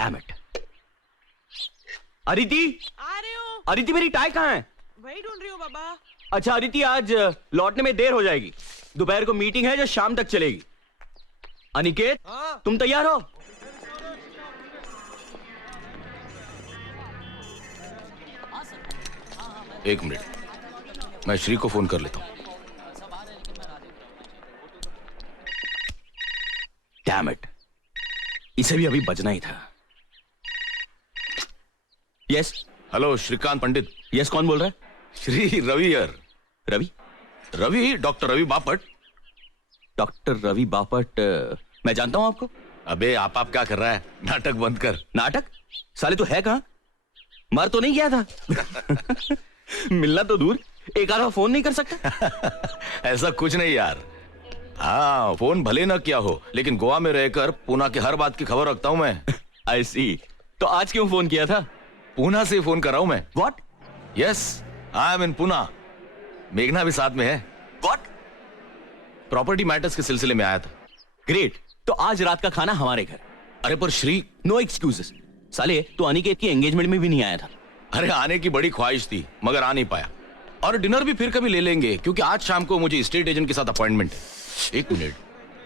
Damn it. Aditi, आ रही हूँ। अदिति मेरी टाई कहाँ है? वही ढूंढ रही हूँ बाबा। अच्छा अदिति, आज लौटने में देर हो जाएगी। दोपहर को मीटिंग है जो शाम तक चलेगी। अनिकेत, तुम तैयार हो? एक मिनट, मैं श्री को फोन कर लेता हूं। डैम इट, इसे भी अभी बजना ही था। यस। हेलो श्रीकांत पंडित। यस, कौन बोल रहा है? श्री रवि यार। रवि? रवि, डॉक्टर रवि बापट। डॉक्टर रवि बापट? मैं जानता हूं आपको। अबे आप क्या कर रहा है? नाटक बंद कर। नाटक? साले तो है कहां? मर तो नहीं गया था? मिलना तो दूर, एक आधा फोन नहीं कर सकता? ऐसा कुछ नहीं यार। हाँ, फोन भले ना किया हो, लेकिन गोवा में रहकर पूना की हर बात की खबर रखता हूं मैं। आई सी। तो आज क्यों फोन किया था? पूना से फोन कर रहा हूं मैं। व्हाट? यस, आई एम इन पूना। मेघना भी साथ में है। व्हाट? प्रॉपर्टी मैटर्स के सिलसिले में आया था। ग्रेट। तो आज रात का खाना हमारे घर। अरे पर श्री, नो एक्सक्यूजेस। साले तो अनिकेत की एंगेजमेंट में भी नहीं आया था। अरे आने की बड़ी ख्वाहिश थी मगर आ नहीं पाया। और डिनर भी फिर कभी ले लेंगे, क्योंकि आज शाम को मुझे स्टेट एजेंट के साथ अपॉइंटमेंट है। एक मिनट,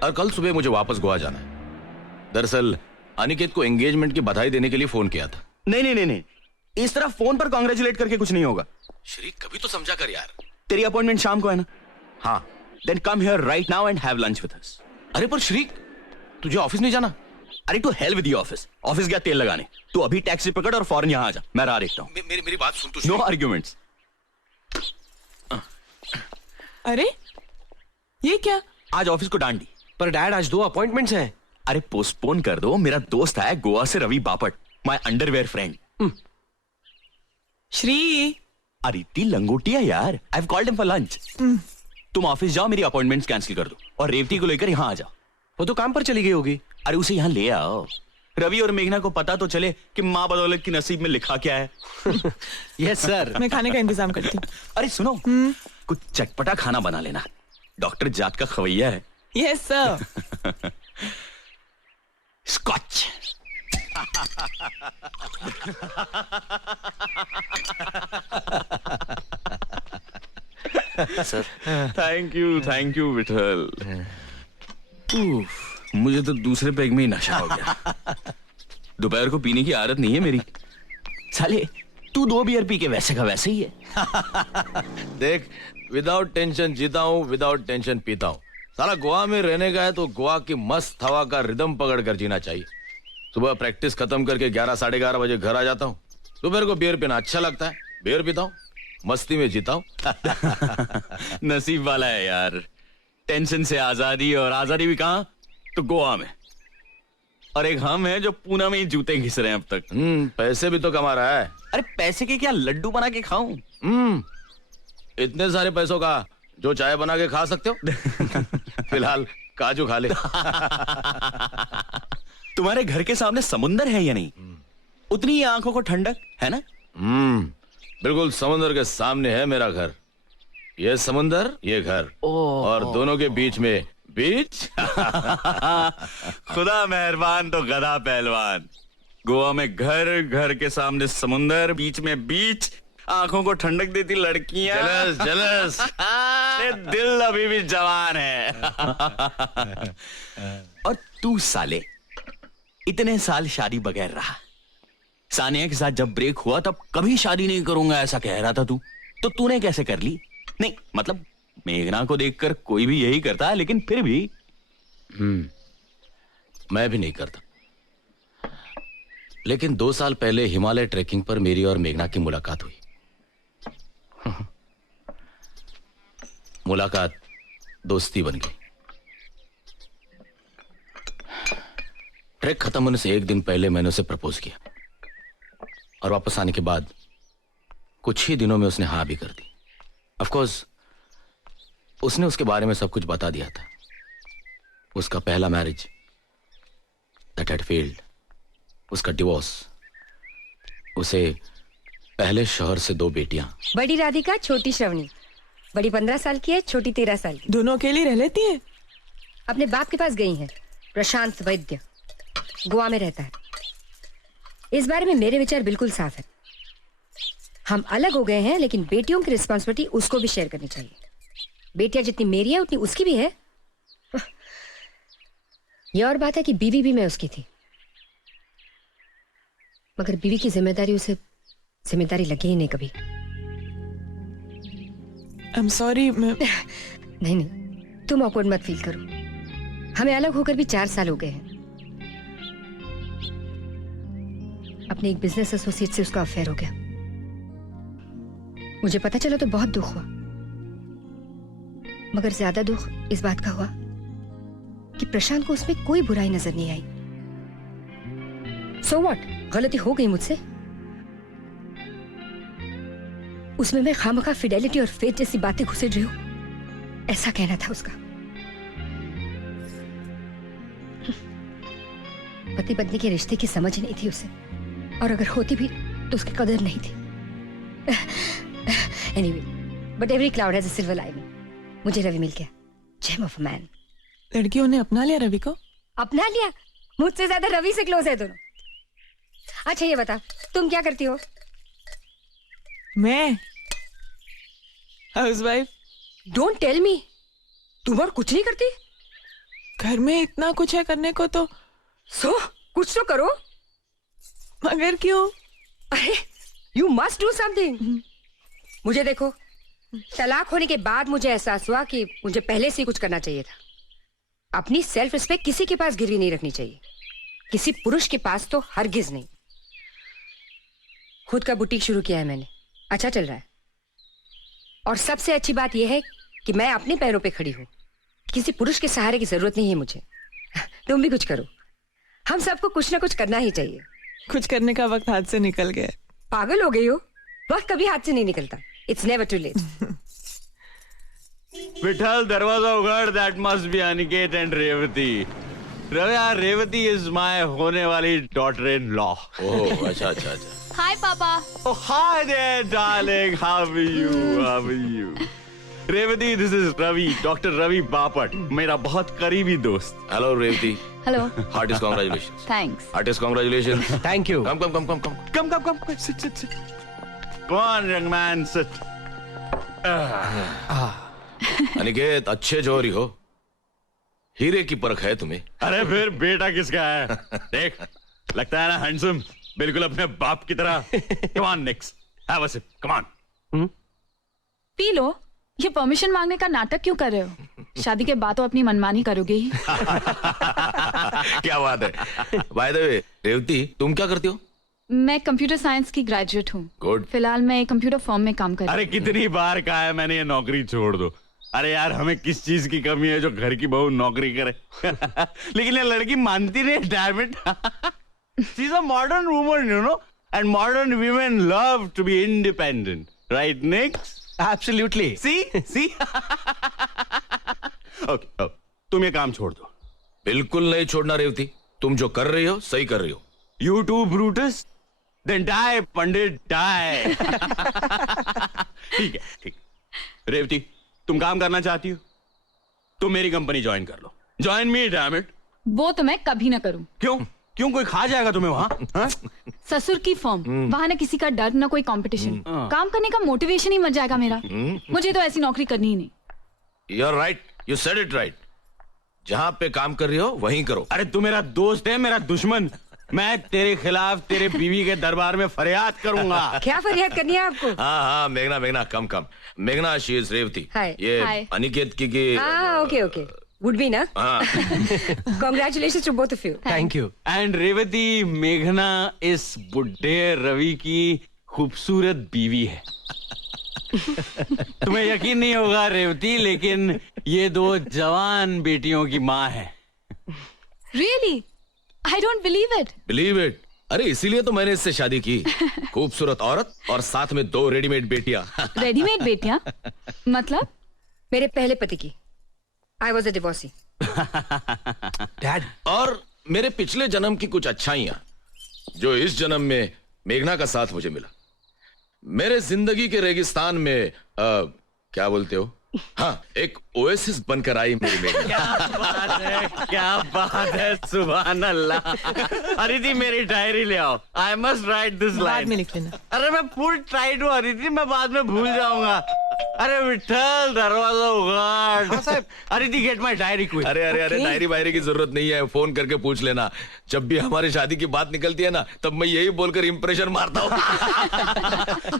और कल सुबह मुझे वापस गोवा जाना है। दरअसल अनिकेत को एंगेजमेंट की बधाई देने के लिए फोन किया था। नहीं नहीं नहीं नहीं, इस तरह फोन पर कांग्रेचुलेट करके कुछ नहीं होगा। श्री कभी तो समझा कर यार। तेरी अपॉइंटमेंट शाम को है ना? हाँ। Then come here right now and have lunch with us. अरे पर श्री, तुझे ऑफिस नहीं जाना? अरे to hell with the office. Office गया तेल लगाने। तू अभी टैक्सी पकड़ और फौरन यहाँ आ जा। मैं राह देखता हूँ। मेरी बात सुन तू। No arguments. अरे ये क्या? आज ऑफिस को डांडी। पर डैड, आज 2 अपॉइंटमेंट्स हैं। अरे पोस्टपोन कर दो। मेरा दोस्त है गोवा से, Ravi Bapat, my underwear friend. Shri, Aditi लंगोटिया यार। I have called him for lunch. तुम ऑफिस जाओ, मेरी अपॉइंटमेंट्स कैंसिल कर दो और रेवती को लेकर यहाँ आ जाओ। वो तो काम पर चली गई होगी। अरे उसे यहाँ ले आओ। रवि और मेघना को पता तो चले कि माँ बदौलत की नसीब में लिखा क्या है। Yes sir. मैं खाने का इंतजाम करती हूँ। अरे सुनो, कुछ चटपटा खाना बना लेना। डॉक्टर जात का खवैया है। Yes sir. Scotch. Sir. Thank you Vithal. मुझे तो दूसरे पैग में ही नशा हो गया। दोपहर को पीने की आदत नहीं है मेरी। साले तू 2 बियर पी के वैसे का वैसे ही है। देख, विदाउट टेंशन जीता हूँ, विदाउट टेंशन पीता हूँ। साला गोवा में रहने का है तो गोवा की मस्त हवा का रिदम पकड़ कर जीना चाहिए। सुबह प्रैक्टिस खत्म करके 11 साढ़े 11 बजे घर आ जाता हूँ। दोपहर को बियर पीना अच्छा लगता है, बियर पीता हूँ, मस्ती में जीता हूँ। नसीब वाला है यार। टेंशन से आजादी, और आजादी भी कहाँ? तो गोवा में। और एक हम है जो पूना में ही जूते घिस रहे हैं अब तक। पैसे भी तो कमा रहा है। अरे पैसे के क्या लड्डू बना के खाऊं? इतने सारे पैसों का जो चाय बना के खा सकते हो। फिलहाल काजू खा ले। तुम्हारे घर के सामने समुंदर है या नहीं? उतनी ही आंखों को ठंडक है ना? बिल्कुल समुंदर के सामने है मेरा घर। ये समुंदर, ये घर, और दोनों के बीच में बीच। खुदा मेहरबान तो गधा पहलवान। गोवा में घर, घर के सामने समुंदर, बीच में बीच, आंखों को ठंडक देती लड़कियां। Jealous jealous. दिल अभी भी जवान है। और तू साले इतने साल शादी बगैर रहा। सानिया के साथ जब ब्रेक हुआ तब कभी शादी नहीं करूंगा ऐसा कह रहा था तू। तो तूने कैसे कर ली? नहीं मतलब मेघना को देखकर कोई भी यही करता है, लेकिन फिर भी। मैं भी नहीं करता। लेकिन 2 साल पहले हिमालय ट्रैकिंग पर मेरी और मेघना की मुलाकात हुई। मुलाकात दोस्ती बन गई। ट्रैक खत्म होने से 1 दिन पहले मैंने उसे प्रपोज किया, और वापस आने के बाद कुछ ही दिनों में उसने हाँ भी कर दी। ऑफ कोर्स उसने उसके बारे में सब कुछ बता दिया था। उसका पहला मैरिज दैट हैड फेल्ड, उसका डिवोर्स, उसे पहले शौहर से 2 बेटियां। बड़ी राधिका, छोटी श्रवणी। बड़ी 15 साल की है, छोटी 13 साल की। दोनों अकेली रह लेती है? अपने बाप के पास गई हैं। प्रशांत वैद्य गोवा में रहता है। इस बारे में मेरे विचार बिल्कुल साफ है। हम अलग हो गए हैं, लेकिन बेटियों की रिस्पॉन्सिबिलिटी उसको भी शेयर करनी चाहिए। बेटियां जितनी मेरी है उतनी उसकी भी है। ये और बात है कि बीवी भी मैं उसकी थी, मगर बीवी की जिम्मेदारी उसे जिम्मेदारी लगी ही नहीं कभी। I am sorry. मैं नहीं नहीं, तुम ऑकवर्ड मत फील करो। हमें अलग होकर भी 4 साल हो गए हैं। अपने एक बिजनेस एसोसिएट से उसका अफेयर हो गया। मुझे पता चला तो बहुत दुख हुआ, मगर ज्यादा दुख इस बात का हुआ कि प्रशांत को उसमें कोई बुराई नजर नहीं आई। सो व्हाट, गलती हो गई मुझसे। उसमें मैं खामखा फिडेलिटी और फेथ जैसी बातें घुसेड़ रही हूं, ऐसा कहना था उसका। पति पत्नी के रिश्ते की समझ नहीं थी उसे, और अगर होती भी तो उसकी कदर नहीं थी। Anyway, but every cloud has a silver lining. मुझे रवि मिल गया, जेम ऑफ अ मैन। लड़कियों ने अपना लिया रवि को। अपना लिया? मुझसे ज्यादा रवि से क्लोज है दोनों। अच्छा ये बता, तुम क्या करती हो? मैं हाउसवाइफ। डोंट टेल मी, तुम और कुछ नहीं करती? घर में इतना कुछ है करने को तो। कुछ तो करो। मगर क्यों? अरे यू मस्ट डू समथिंग। मुझे देखो, तलाक होने के बाद मुझे एहसास हुआ कि मुझे पहले से ही कुछ करना चाहिए था। अपनी सेल्फ रिस्पेक्ट किसी के पास गिरवी नहीं रखनी चाहिए, किसी पुरुष के पास तो हरगिज नहीं। खुद का बुटीक शुरू किया है मैंने, अच्छा चल रहा है। और सबसे अच्छी बात यह है कि मैं अपने पैरों पे खड़ी हूं, किसी पुरुष के सहारे की जरूरत नहीं है मुझे। तुम भी कुछ करो, हम सबको कुछ ना कुछ करना ही चाहिए। कुछ करने का वक्त हाथ से निकल गया। पागल हो गई हो? वक्त कभी हाथ से नहीं निकलता। It's never too late. Vithal, दरवाजा उगाड़। That must be Aniket and Revati. Revati is my होने वाली डॉटर इन लॉ। ओह अच्छा अच्छा अच्छा। हाय पापा। Oh, hi there, darling. How are you? How are you? Revati, this is Ravi, Dr. Ravi Bapat, मेरा बहुत करीबी दोस्त। Hello Revati. Hello. Heartiest congratulation. Thanks. Heartiest congratulation. Thank you. Come come come come come. Come. Sit. Come on, young man, sit. Aniket, अच्छे जोरी हो, हीरे की परख है तुम्हें। अरे फिर बेटा किसका है? देख, लगता है ना हैंडसम, बिल्कुल अपने बाप की तरह। Come on, Nix. Have a sip. Come on. पी लो। ये परमिशन मांगने का नाटक क्यों कर रहे हो? शादी के बाद तो अपनी मनमानी करोगे ही। क्या बात है। बाय द वे रेवती, तुम क्या करती हो? मैं कंप्यूटर साइंस की ग्रेजुएट हूँ। गुड। फिलहाल मैं एक कंप्यूटर फर्म में काम कर रही अरे कितनी बार कहा है मैंने ये नौकरी छोड़ दो। अरे यार, हमें किस चीज की कमी है जो घर की बहू नौकरी करे? लेकिन ये लड़की मानती नहीं। Damn it. She's a modern woman, you know, and modern women love to be independent, right, Nick? Absolutely. See? Okay, तुम ये काम छोड़ दो। बिल्कुल नहीं छोड़ना रेवती, तुम जो कर रही हो सही कर रही हो। You too, Brutus? Then die, Pandit, die. ठीक है। रेवती, तुम काम करना चाहती हो? तुम मेरी कंपनी ज्वाइन कर लो। Join me, damn it. वो तो मैं कभी ना करूँ। क्यों कोई खा जाएगा तुम्हें वहां? ससुर की फर्म, वहाँ ना किसी का डर ना कोई कंपटीशन। काम करने का मोटिवेशन ही मर जाएगा मेरा। मुझे तो ऐसी नौकरी करनी ही नहीं। You're right, you said it right. जहाँ पे काम कर रही हो वहीं करो। अरे तू मेरा दोस्त है, मेरा दुश्मन। मैं तेरे खिलाफ तेरे बीवी के दरबार में फरियाद करूंगा। क्या फरियाद करनी है आपको? हाँ मेघना कम मेघना, शी इज रेवती। Hi. ये Hi. अनिकेत की हाँ, ओके। Would be ना? Congratulations to both of you. Thank you. And Revathi, मेघना इस बुड्ढे रवि की खूबसूरत बीवी है। तुम्हें यकीन नहीं होगा रेवती, लेकिन ये 2 जवान बेटियों की माँ है। Really? I don't believe it. Believe it. अरे इसीलिए तो मैंने इससे शादी की। खूबसूरत औरत और साथ में 2 रेडीमेड बेटियां। रेडीमेड बेटियां? मतलब? मेरे पहले पति की। I was a divorcee. Dad. और मेरे पिछले जन्म की कुछ अच्छाइयां जो इस जन्म में मेघना का साथ मुझे मिला। मेरे जिंदगी के रेगिस्तान में क्या बोलते हो, हाँ, एक ओएसिस बनकर आई मेरी मेघना। क्या बात है, सुभान अल्लाह। अदिति मेरी डायरी ले आओ, आई मस्ट राइट दिस बाद लाइन। में लिख लेना। अरे मैं फुल टाइट हूँ अदिति, मैं बाद में भूल जाऊंगा। अरे विठल दरवाजा उगाड़। Aditi get my diary quick. अरे अरे अरे, Okay. डायरी वायरी की जरूरत नहीं है, फोन करके पूछ लेना। जब भी हमारी शादी की बात निकलती है ना, तब मैं यही बोलकर इंप्रेशन मारता हूँ।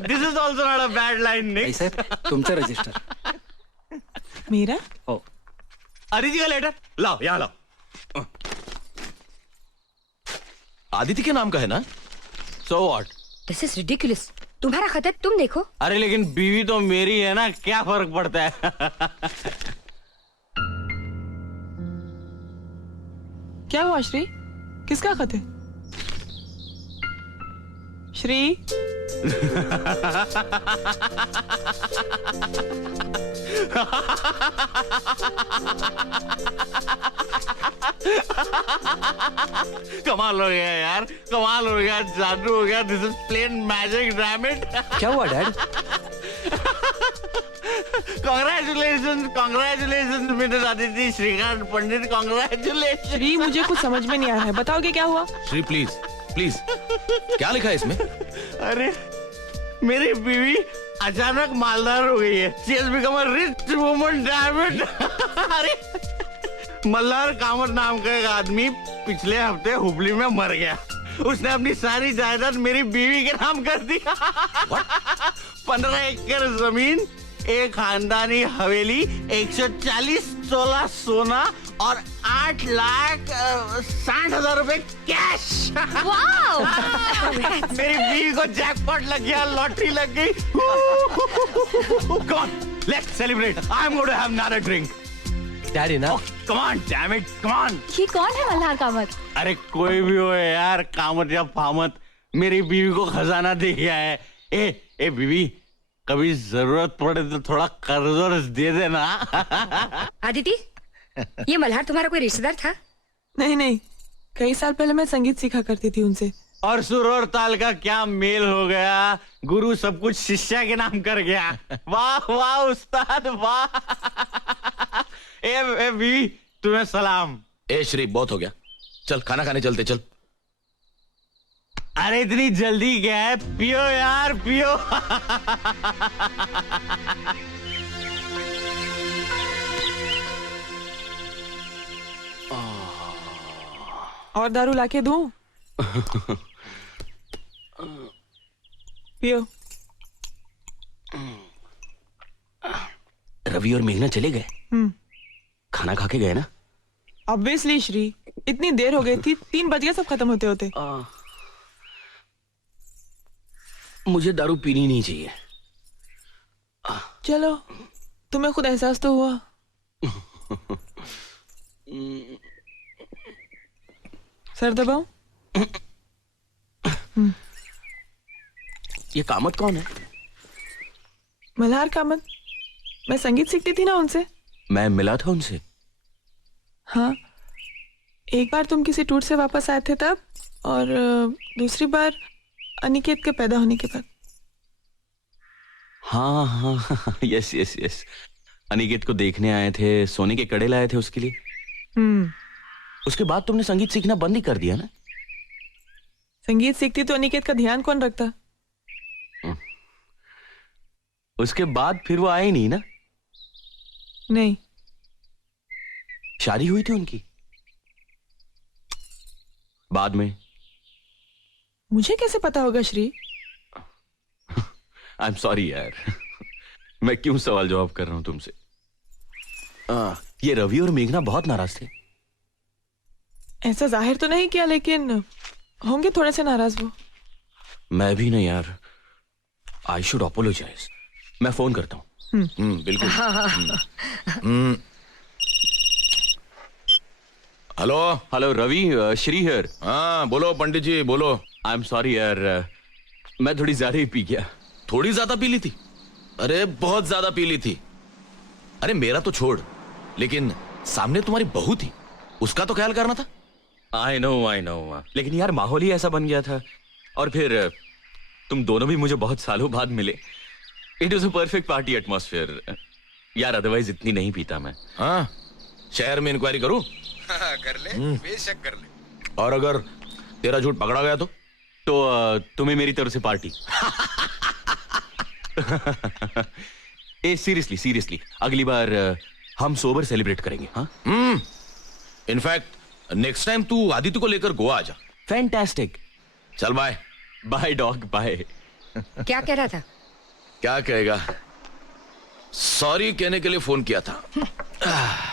This is also not a bad line Nick. साहेब तुमचं रजिस्टर. मेरा? हो. अदिति का लेटर लाओ, यहाँ लाओ। आदित्य के नाम का है ना? So what? This is ridiculous. तुम्हारा खत है, तुम देखो. अरे लेकिन बीवी तो मेरी है ना, क्या फर्क पड़ता है? क्या हुआ श्री? किसका खत है? श्री? कमाल हो गया यार, कमाल हो गया, जादू हो गया। This is plain magic, damn it. क्या हुआ dad? Congratulation, congratulation Mrs Aditi Shrikant Pandit, congratulation. Shri, मुझे कुछ समझ में नहीं आ रहा है, बताओगे क्या हुआ? श्री प्लीज प्लीज, क्या लिखा है इसमें? अरे मेरी बीवी अचानक मालदार हो गई है। She has become a rich woman, damn it. अरे मल्हार कामत नाम का एक आदमी पिछले हफ्ते हुबली में मर गया। उसने अपनी सारी जायदाद मेरी बीवी के नाम कर दी। 15 एकड़ जमीन, एक खानदानी हवेली, 140 तोला सोना और 8,60,000 रुपए कैश। मेरी बीवी को जैकपॉट लग गया, लॉटरी लग गई। Come on, let's celebrate. I'm going to have another drink. Daddy ना. Come on, damn it, come on. ये कौन है मल्हार कामत? अरे कोई भी हो यार, कामत या फामत, मेरी बीवी को खजाना दे गया है। ए बीवी, कभी जरूरत पड़े तो थोड़ा कर्ज वर्ज दे देना। आदिति, ये मल्हार तुम्हारा कोई रिश्तेदार था? नहीं नहीं, कई साल पहले मैं संगीत सीखा करती थी उनसे। और सुर और ताल का क्या मेल हो गया, गुरु सब कुछ शिष्या के नाम कर गया। वाह वाह उस्ताद वाह। ए बीवी, तुम्हें सलाम। ए श्री, बहुत हो गया, चल खाना खाने चलते, चल। अरे इतनी जल्दी क्या है, पियो यार पियो। और दारू लाके दूं? पियो। रवि और मेघना चले गए? खाना खा के गए ना? ऑब्वियसली श्री, इतनी देर हो गई थी, 3 बज गए सब खत्म होते होते। मुझे दारू पीनी नहीं चाहिए। चलो, तुम्हें खुद एहसास तो हुआ। सर दबाओ। ये कामत कौन है? मल्हार कामत, मैं संगीत सीखती थी ना उनसे। मैं मिला था उनसे। हाँ, एक बार तुम किसी टूर से वापस आए थे तब, और दूसरी बार अनिकेत के पैदा होने के बाद। हाँ हाँ, यस यस यस, अनिकेत को देखने आए थे, सोने के कड़े लाए थे उसके लिए। उसके बाद तुमने संगीत सीखना बंद ही कर दिया ना? संगीत सीखती तो अनिकेत का ध्यान कौन रखता? उसके बाद फिर वो आए नहीं ना? नहीं। शादी हुई थी उनकी बाद में? मुझे कैसे पता होगा श्री? आई एम सॉरी यार, मैं क्यों सवाल जवाब कर रहा हूं तुमसे। ये रवि और मेघना बहुत नाराज थे। ऐसा जाहिर तो नहीं किया, लेकिन होंगे थोड़े से नाराज वो। मैं भी नहीं यार, आई शुड अपोलोजाइज। मैं फोन करता हूँ। बिल्कुल। Hello hello Ravi, Shri here. हाँ बोलो पंडित जी, बोलो। आई एम सॉरी यार, मैं थोड़ी ज्यादा ही पी गया। थोड़ी ज्यादा पी ली थी? अरे बहुत ज्यादा पी ली थी। अरे मेरा तो छोड़, लेकिन सामने तुम्हारी बहू थी, उसका तो ख्याल करना था। आई नो, लेकिन यार माहौल ही ऐसा बन गया था। और फिर तुम दोनों भी मुझे बहुत सालों बाद मिले। It was a perfect party atmosphere. यार अदरवाइज इतनी नहीं पीता मैं। हाँ, शहर में इंक्वायरी करूं? कर ले, बेशक कर ले। और अगर तेरा झूठ पकड़ा गया तो तुम्हें मेरी तरफ से पार्टी। ए सीरियसली अगली बार हम सोबर सेलिब्रेट करेंगे। हाँ, इनफैक्ट नेक्स्ट टाइम तू आदित्य को लेकर गोवा आ जा। फैंटास्टिक। चल बाय। Bye dog bye. क्या कह रहा था? क्या कहेगा, सॉरी कहने के लिए फोन किया था।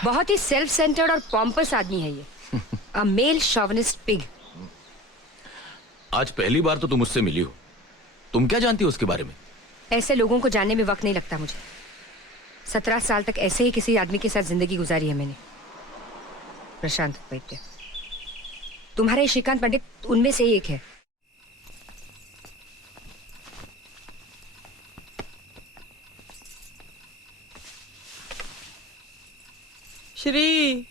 बहुत ही सेल्फ सेंटर्ड और पॉम्पस आदमी है ये। अ मेल शॉविनिस्ट पिग। आज पहली बार तो तुम मुझसे मिली हो, तुम क्या जानती हो उसके बारे में? ऐसे लोगों को जानने में वक्त नहीं लगता मुझे। 17 साल तक ऐसे ही किसी आदमी के साथ जिंदगी गुजारी है मैंने, प्रशांत वैद्य। तुम्हारा ये श्रीकांत पंडित उनमें से ही एक है। श्री,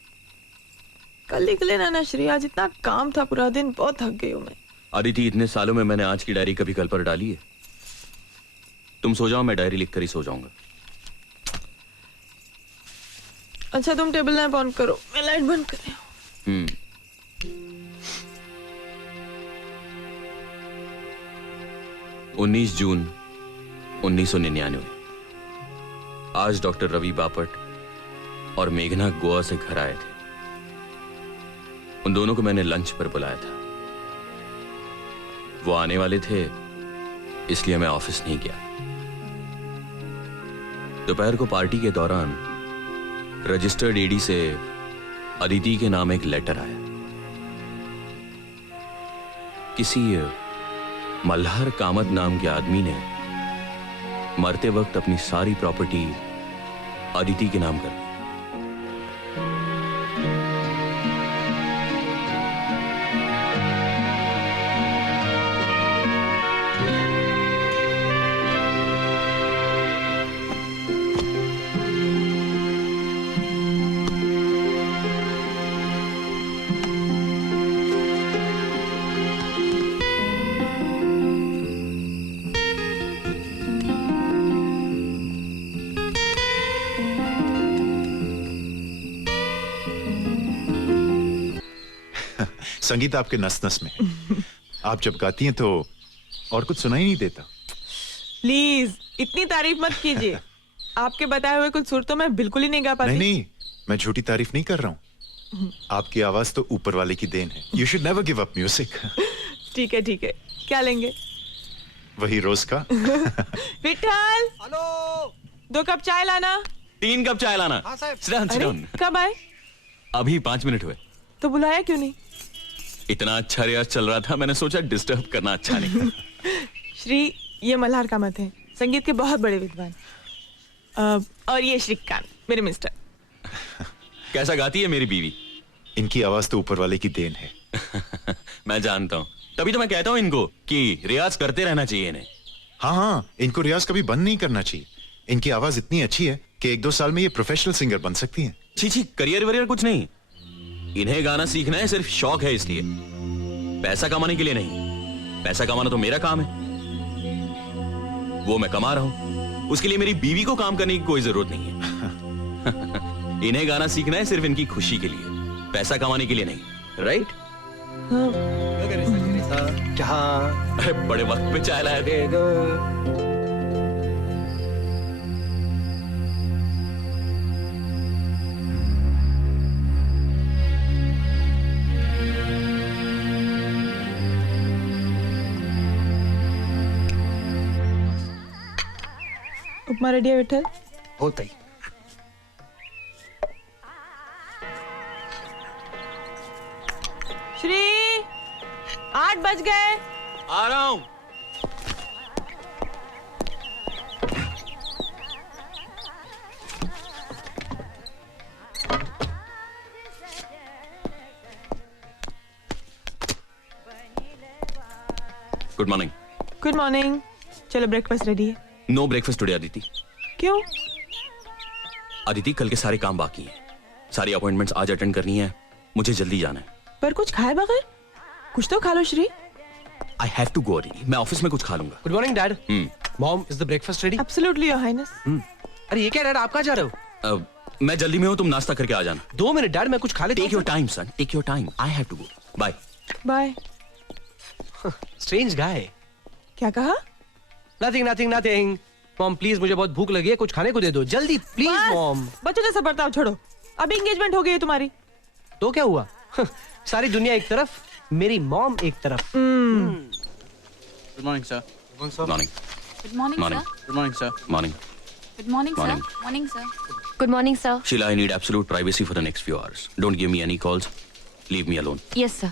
कल लिख लेना ना श्री, आज इतना काम था पूरा दिन, बहुत थक गई हूँ मैं। अदिति, इतने सालों में मैंने आज की डायरी कभी कल पर डाली है? तुम सो जाओ, मैं डायरी लिखकर ही सो जाऊंगा। अच्छा तुम टेबल लैंप ऑन करो, मैं लाइट बंद कर रही हूँ। 19 जून 1999। आज डॉक्टर रवि बापट और मेघना गोवा से घर आए थे। उन दोनों को मैंने लंच पर बुलाया था। वो आने वाले थे, इसलिए मैं ऑफिस नहीं गया। दोपहर को पार्टी के दौरान रजिस्टर्ड एडी से अदिति के नाम एक लेटर आया। किसी मल्हार कामत नाम के आदमी ने मरते वक्त अपनी सारी प्रॉपर्टी अदिति के नाम कर दी। संगीत आपके नस नस में है। आप जब गाती हैं तो और कुछ सुनाई नहीं देता। प्लीज इतनी तारीफ मत कीजिए। आपके बताए हुए कुछ सुर तो मैं बिल्कुल ही नहीं गा पाती। नहीं, मैं झूठी तारीफ नहीं कर रहा हूँ। आपकी आवाज तो ऊपर वाले की देन है। You should never give up music. ठीक है, क्या लेंगे? वही रोज का। विठल, हेलो, 2 कप चाय लाना। 3 कप चाय लाना। हाँ साहब। Sit down, sit अरे down। कब आए? अभी 5 मिनट हुए। तो बुलाया क्यों नहीं? इतना अच्छा रियाज चल रहा था, मैंने सोचा डिस्टर्ब करना अच्छा नहीं। श्री, ये मल्हार कामत हैं, संगीत के बहुत बड़े विद्वान। और ये श्रीकांत, मेरे मिस्टर। कैसा गाती है मेरी बीवी? इनकी आवाज तो ऊपर वाले की देन है। मैं जानता हूँ, तभी तो मैं कहता हूँ इनको कि रियाज करते रहना चाहिए इन्हें। हाँ, इनको रियाज कभी बंद नहीं करना चाहिए। इनकी आवाज इतनी अच्छी है कि 1-2 साल में ये प्रोफेशनल सिंगर बन सकती हैं। छी, करियर वरियर कुछ नहीं। इन्हें गाना सीखना है सिर्फ शौक है, इसलिए, पैसा कमाने के लिए नहीं। पैसा कमाना तो मेरा काम है, वो मैं कमा रहा हूं। उसके लिए मेरी बीवी को काम करने की कोई जरूरत नहीं है। इन्हें गाना सीखना है सिर्फ इनकी खुशी के लिए, पैसा कमाने के लिए नहीं। राइट? जहाँ अरे बड़े वक्त पे चाय लाया थे। उपमा रेडी है विठल? होता ही। श्री, 8 बज गए। आ रहा हूं। Good morning. Good morning. चलो ब्रेकफास्ट रेडी है। No breakfast today Aditi. क्यों? अदिति, कल के सारे काम बाकी हैं। सारी अपॉइंटमेंट्स आज अटेंड करनी है, मुझे जल्दी जाना है। पर कुछ खाए बगैर? कुछ तो खा लो Shri. I have to go Aditi, मैं ऑफिस में कुछ खा लूंगा। Good morning dad. Mom, is the breakfast ready? Absolutely your highness. अरे ये क्या डैड, आप कहाँ जा रहे हो? मैं जल्दी में हूँ, तुम नाश्ता करके आ जाना. 2 मिनट डैड, मैं कुछ खा लेता take your time son, take your time. I have to go. Bye. Bye. Strange guy. क्या कहा? नथिंग. मॉम प्लीज, मुझे बहुत भूख लगी है, कुछ खाने को दे दो जल्दी प्लीज बस, मॉम. बच्चों जैसा बर्ताव छोड़ो. अभी एंगेजमेंट हो गई है तुम्हारी. तो क्या हुआ? सारी दुनिया एक तरफ, मेरी मॉम एक तरफ. Good morning, sir. Morning. Good morning Morning. Sir. Good morning, sir. Morning. Good morning sir. Morning. Morning sir. Good morning, sir. Sheila, I need absolute privacy for the next few hours. Don't give me any calls. Leave me alone. Yes, sir.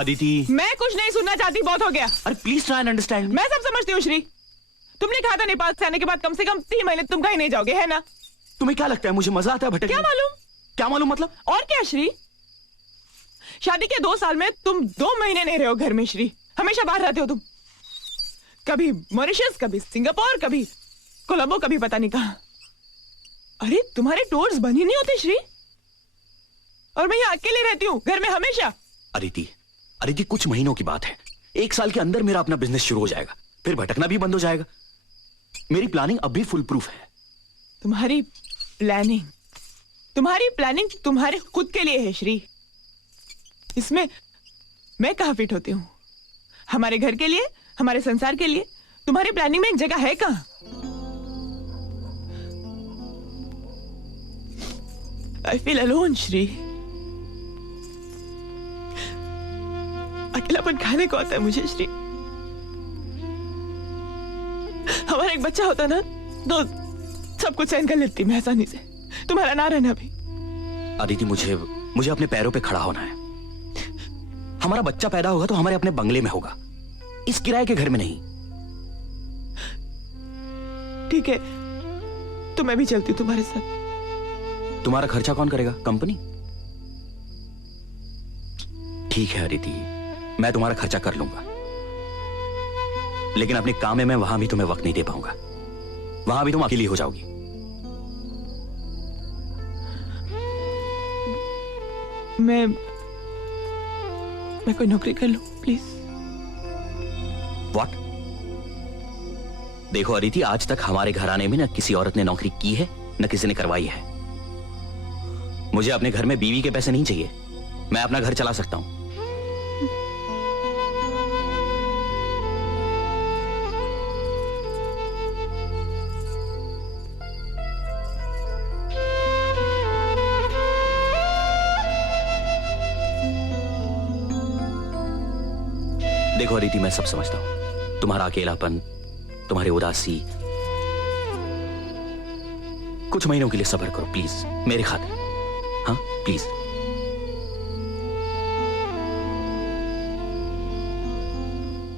Aditi. मैं कुछ नहीं सुनना चाहती, बहुत हो गया. अरे please try and understand. मैं सब समझती हूँ श्री. तुमने कहा था नेपाल से आने के बाद कम से कम 3 महीने तुम कहीं नहीं जाओगे, है ना? तुम्हें क्या लगता है मुझे मजा आता है भटकने? क्या मालूम? क्या मालूम मतलब? और क्या श्री? शादी के 2 साल में तुम 2 महीने नहीं रहे हो घर में श्री. हमेशा बाहर रहते हो तुम. कभी मॉरिशस, कभी सिंगापुर, कभी कोलंबो, कभी पता नहीं कहां. अरे तुम्हारे टूर्स बन ही नहीं होते श्री. और मैं यहाँ अकेले रहती हूँ घर में हमेशा. अदिति कुछ महीनों की बात है. 1 साल के अंदर मेरा अपना बिजनेस शुरू हो जाएगा, फिर भटकना भी बंद हो जाएगा. मेरी प्लानिंग अब भी फुल प्रूफ है. तुम्हारी प्लानिंग तुम्हारे खुद के लिए है श्री. इसमें मैं कहाँ फिट होती हूँ? हमारे घर के लिए, हमारे संसार के लिए तुम्हारी प्लानिंग में एक जगह है कहाँ? I feel alone Shri. अकेलापन खाने को आता है मुझे श्री. हमारा एक बच्चा होता ना तो सब कुछ सहन कर लेती मैं आसानी से. तुम्हारा ना रहना भी. आदिति मुझे अपने पैरों पे खड़ा होना है. हमारा बच्चा पैदा होगा तो हमारे अपने बंगले में होगा, इस किराए के घर में नहीं. ठीक है तो मैं भी चलती हूँ तुम्हारे साथ. तुम्हारा खर्चा कौन करेगा? कंपनी? ठीक है आदिति, मैं तुम्हारा खर्चा कर लूंगा, लेकिन अपने काम में मैं वहां भी तुम्हें वक्त नहीं दे पाऊंगा. वहां भी तुम अकेली हो जाओगी. मैं कोई नौकरी कर लूं प्लीज. व्हाट? देखो अदिति, आज तक हमारे घराने में न किसी औरत ने नौकरी की है न किसी ने करवाई है. मुझे अपने घर में बीवी के पैसे नहीं चाहिए. मैं अपना घर चला सकता हूं. देखो अदिति, मैं सब समझता हूं. तुम्हारा अकेलापन, तुम्हारी उदासी. कुछ महीनों के लिए सब्र करो प्लीज, मेरे खातिर. हाँ प्लीज.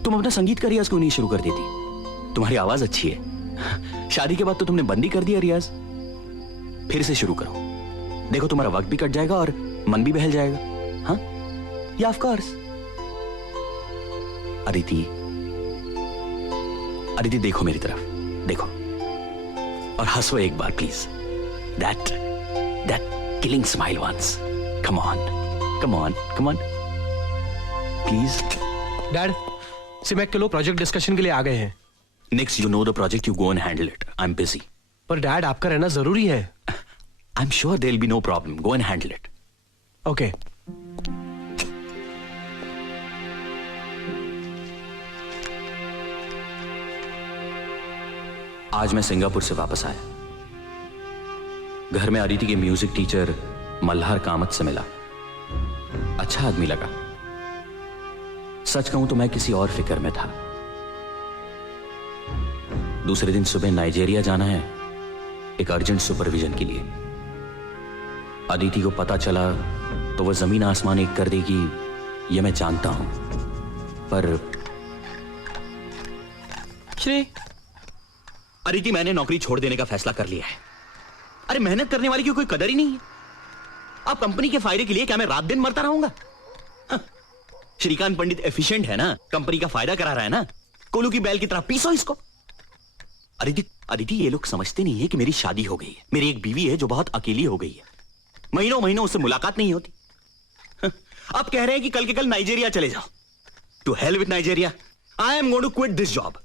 तुम अपना संगीत का रियाज क्यों नहीं शुरू कर देती? तुम्हारी आवाज अच्छी है. शादी के बाद तो तुमने बंद ही कर दिया रियाज. फिर से शुरू करो. देखो तुम्हारा वक्त भी कट जाएगा और मन भी बहल जाएगा. हाँ या ऑफ कोर्स. अदिति देखो मेरी तरफ, देखो और हंसो एक बार please. That killing smile once. Come on please. Dad, सिमेक के लोग प्रोजेक्ट डिस्कशन के लिए आ गए हैं. Next you know the project, you go and handle it. I am busy. पर डैड, आपका रहना जरूरी है. I am sure there will be no problem. Go and handle it. Okay. आज मैं सिंगापुर से वापस आया. घर में अदिति के म्यूजिक टीचर मल्हार कामत से मिला. अच्छा आदमी लगा. सच कहूं तो मैं किसी और फिक्र में था. दूसरे दिन सुबह नाइजीरिया जाना है एक अर्जेंट सुपरविजन के लिए. अदिति को पता चला तो वह जमीन आसमान एक कर देगी, यह मैं जानता हूं. पर श्री, अदिति, मैंने नौकरी छोड़ देने का फैसला कर लिया है. अरे मेहनत करने वाले की कोई कदर ही नहीं है. अब कंपनी के फायदे के लिए क्या मैं रात दिन मरता रहूंगा? हाँ। श्रीकांत पंडित एफिशिएंट है ना, कंपनी का फायदा करा रहा है ना. कोलू की बैल की तरह पीसो इसको. अदिति अदिति, ये लोग समझते नहीं है कि मेरी शादी हो गई है। मेरी एक बीवी है जो बहुत अकेली हो गई है, महीनों महीनों उससे मुलाकात नहीं होती। अब कह रहे हैं कि कल के कल नाइजीरिया चले जाओ। To hell with Nigeria, I am going to quit this job.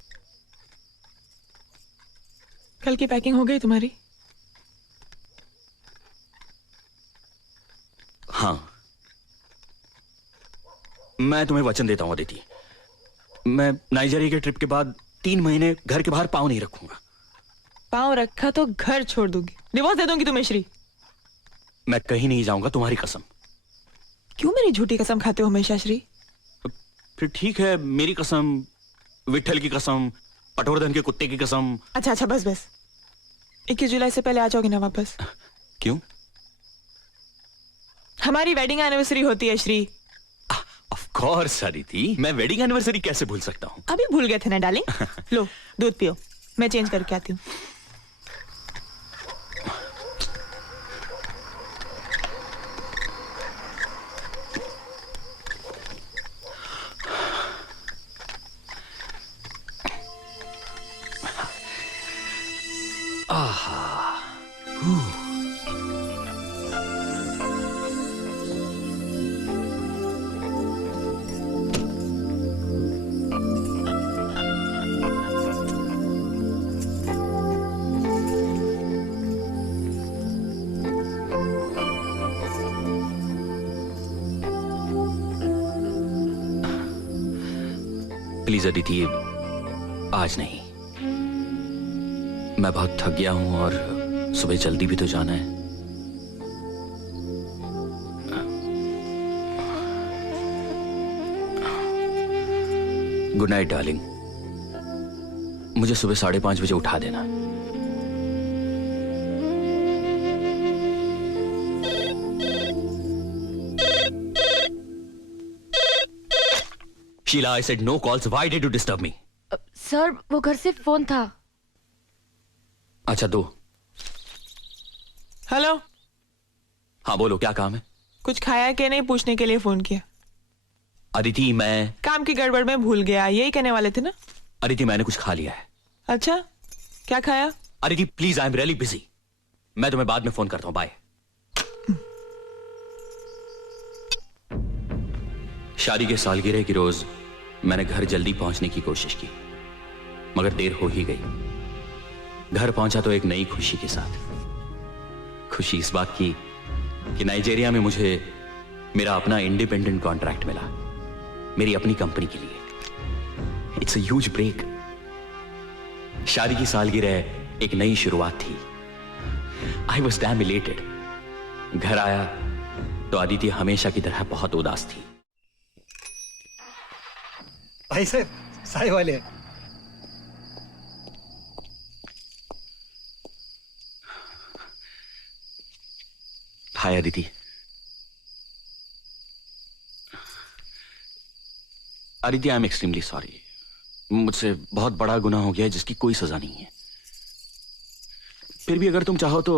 कल की पैकिंग हो गई तुम्हारी? हाँ, मैं तुम्हें वचन देता हूं अदिति, मैं नाइजीरिया के ट्रिप के बाद 3 महीने घर के बाहर पांव नहीं रखूंगा। पाँव रखा तो घर छोड़ दूंगी, डिवोर्स दे दूंगी तुम्हें श्री। मैं कहीं नहीं जाऊंगा, तुम्हारी कसम। क्यों मेरी झूठी कसम खाते हो हमेशा श्री? फिर ठीक है, मेरी कसम, विठल की कसम, पटवर्धन के कुत्ते की कसम। अच्छा अच्छा, बस बस। 21 जुलाई से पहले आ जाओगे ना वापस? क्यों? हमारी वेडिंग एनिवर्सरी होती है श्री। ऑफ कोर्स अदिति, मैं वेडिंग एनिवर्सरी कैसे भूल सकता हूँ। अभी भूल गए थे ना डार्लिंग। लो दूध पियो, मैं चेंज करके आती हूँ। प्लीज अदिति, आज नहीं। मैं बहुत थक गया हूं और सुबह जल्दी भी तो जाना है। गुड नाइट डार्लिंग, मुझे सुबह 5:30 बजे उठा देना। Sheela, I said no calls. Why did you disturb me? Sir वो घर से फोन था। अच्छा, दो। हेलो, हाँ बोलो, क्या काम है? कुछ खाया कि नहीं पूछने के लिए फोन किया। अदिति, मैं काम की गड़बड़ में भूल गया, यही कहने वाले थे ना? अदिति, मैंने कुछ खा लिया है। अच्छा, क्या खाया? Aditi please, I am really busy. मैं तुम्हें बाद में फोन करता हूं, बाय। शादी के सालगिरह की रोज मैंने घर जल्दी पहुंचने की कोशिश की, मगर देर हो ही गई। घर पहुंचा तो एक नई खुशी के साथ। खुशी इस बात की कि नाइजीरिया में मुझे मेरा अपना इंडिपेंडेंट कॉन्ट्रैक्ट मिला, मेरी अपनी कंपनी के लिए। It's a huge break. शादी की सालगिरह एक नई शुरुआत थी। I was damn elated. घर आया तो अदिति हमेशा की तरह बहुत उदास थी। भाई साहब, साय वाले। Hi Aditi. Aditi, I am extremely sorry. मुझसे बहुत बड़ा गुनाह हो गया है जिसकी कोई सजा नहीं है। फिर भी अगर तुम चाहो तो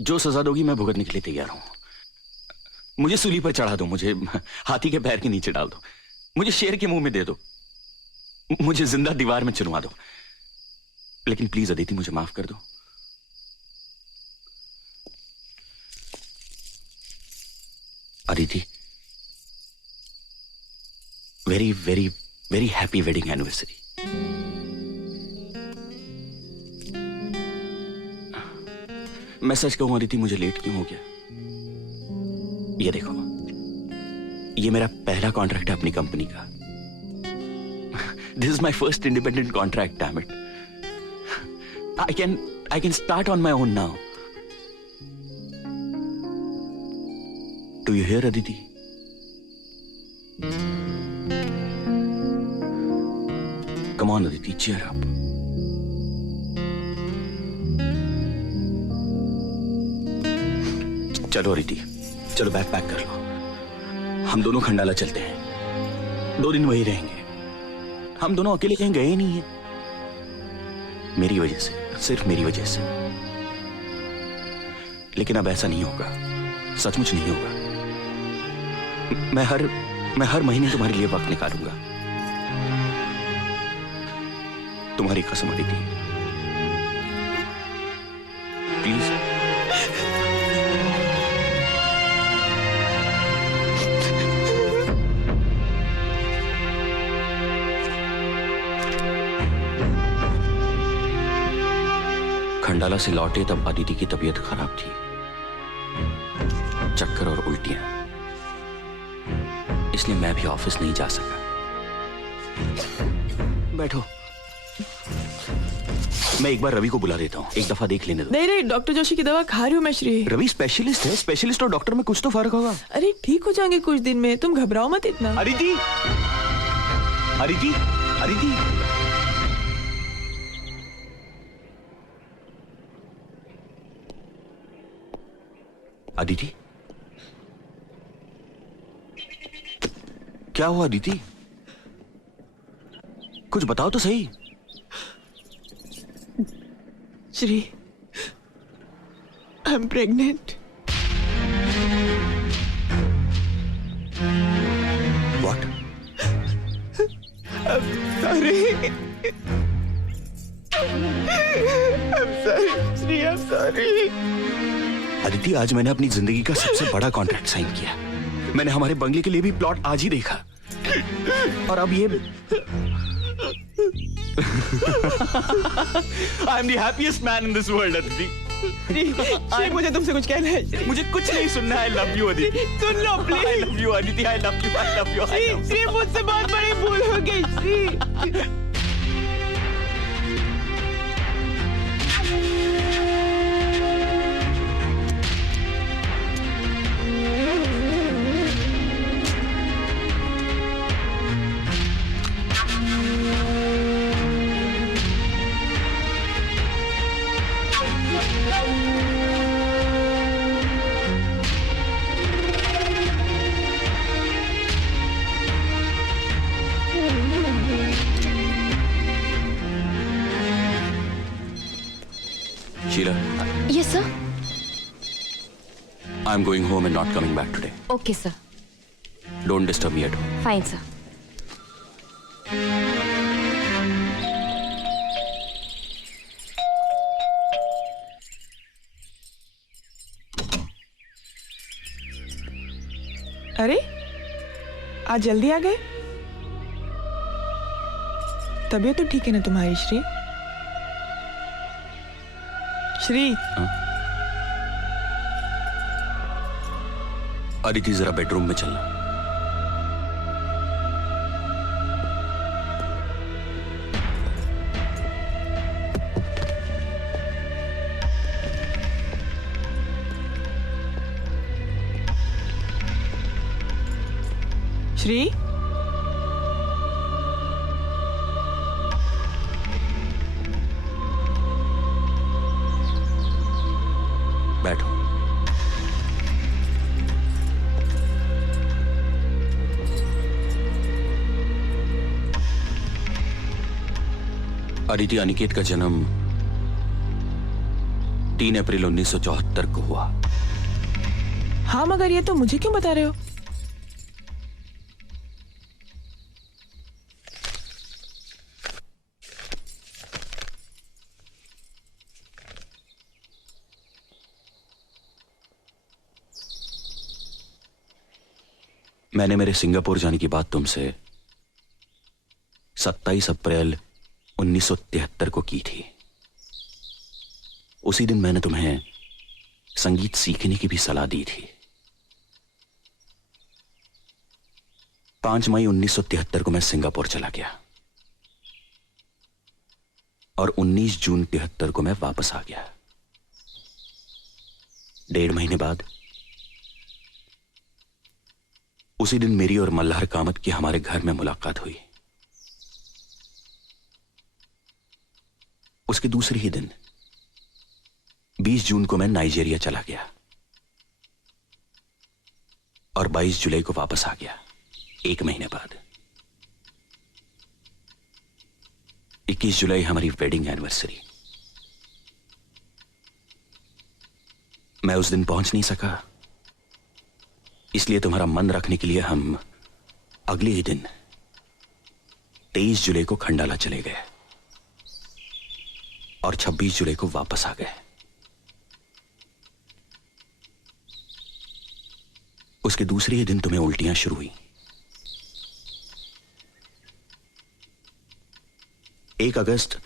जो सजा दोगी मैं भुगतने के लिए तैयार हूं। मुझे सूली पर चढ़ा दो, मुझे हाथी के पैर के नीचे डाल दो, मुझे शेर के मुंह में दे दो, मुझे जिंदा दीवार में चुनवा दो, लेकिन प्लीज अदिति मुझे माफ कर दो। Aditi, very very very happy wedding anniversary. मैं सच कहूं अदिति, मुझे लेट क्यों हो गया? ये देखो, ये मेरा पहला कॉन्ट्रैक्ट है अपनी कंपनी का। This is my first independent contract, damn it. I can start on my own now. Do you hear Aditi? Come on Aditi, cheer up. चलो अदिति, चलो बैग पैक कर लो, हम दोनों खंडाला चलते हैं। 2 दिन वहीं रहेंगे। हम दोनों अकेले कहीं गए नहीं हैं, मेरी वजह से, सिर्फ मेरी वजह से। लेकिन अब ऐसा नहीं होगा, सचमुच नहीं होगा। मैं हर महीने तुम्हारे लिए वक्त निकालूंगा। तुम्हारी कसम अदिति। अंबाला से लौटे तब अदिति की तबीयत खराब थी, चक्कर और उल्टियां, इसलिए मैं भी ऑफिस नहीं जा सका। बैठो, मैं एक बार रवि को बुला देता हूँ, एक दफा देख लेने दो। नहीं नहीं, डॉक्टर जोशी की दवा खा रही हूँ मैं श्री। रवि स्पेशलिस्ट है, स्पेशलिस्ट और डॉक्टर में कुछ तो फर्क होगा। अरे ठीक हो जाएंगे कुछ दिन में, तुम घबराओ मत इतना। अदिति, अदिति, अदिति, अदिति, क्या हुआ अदिति? कुछ बताओ तो सही। Shri, I am pregnant. What? Sorry, Shri, I am sorry. Aditi, आज मैंने अपनी जिंदगी का सबसे बड़ा कॉन्ट्रैक्ट साइन किया। मैंने हमारे बंगले के लिए भी प्लॉट आज ही देखा, और अब ये I am the happiest man in this world Aditi. Shri, मुझे तुमसे कुछ कहना है श्री। मुझे कुछ नहीं सुनना है। I love you Aditi. Soon low please. I love you Aditi, I love you, I love you. Shri, मुझसे बहुत बड़ी भूल हो गई Shri. Sheila, yes sir. I'm going home and not coming back today. Okay sir, Don't disturb me at home. Fine sir. अरे आज जल्दी आ गए? तबीयत तो ठीक है ना तुम्हारी श्री? श्री, अदिति, जरा बेडरूम में चलना। श्री, बैठो। अदिति, अनिकेत का जन्म 3 अप्रैल 1974 को हुआ। हाँ मगर ये तो मुझे क्यों बता रहे हो? मैंने मेरे सिंगापुर जाने की बात तुमसे 27 अप्रैल 1973 को की थी। उसी दिन मैंने तुम्हें संगीत सीखने की भी सलाह दी थी। 5 मई 1973 को मैं सिंगापुर चला गया और 19 जून 73 को मैं वापस आ गया। 1.5 महीने बाद उसी दिन मेरी और मल्हार कामत की हमारे घर में मुलाकात हुई। उसके दूसरे ही दिन 20 जून को मैं नाइजीरिया चला गया और 22 जुलाई को वापस आ गया। 1 महीने बाद 21 जुलाई हमारी वेडिंग एनिवर्सरी। मैं उस दिन पहुंच नहीं सका, इसलिए तुम्हारा मन रखने के लिए हम अगले ही दिन 23 जुलाई को खंडाला चले गए और 26 जुलाई को वापस आ गए। उसके दूसरे ही दिन तुम्हें उल्टियां शुरू हुई। 1 अगस्त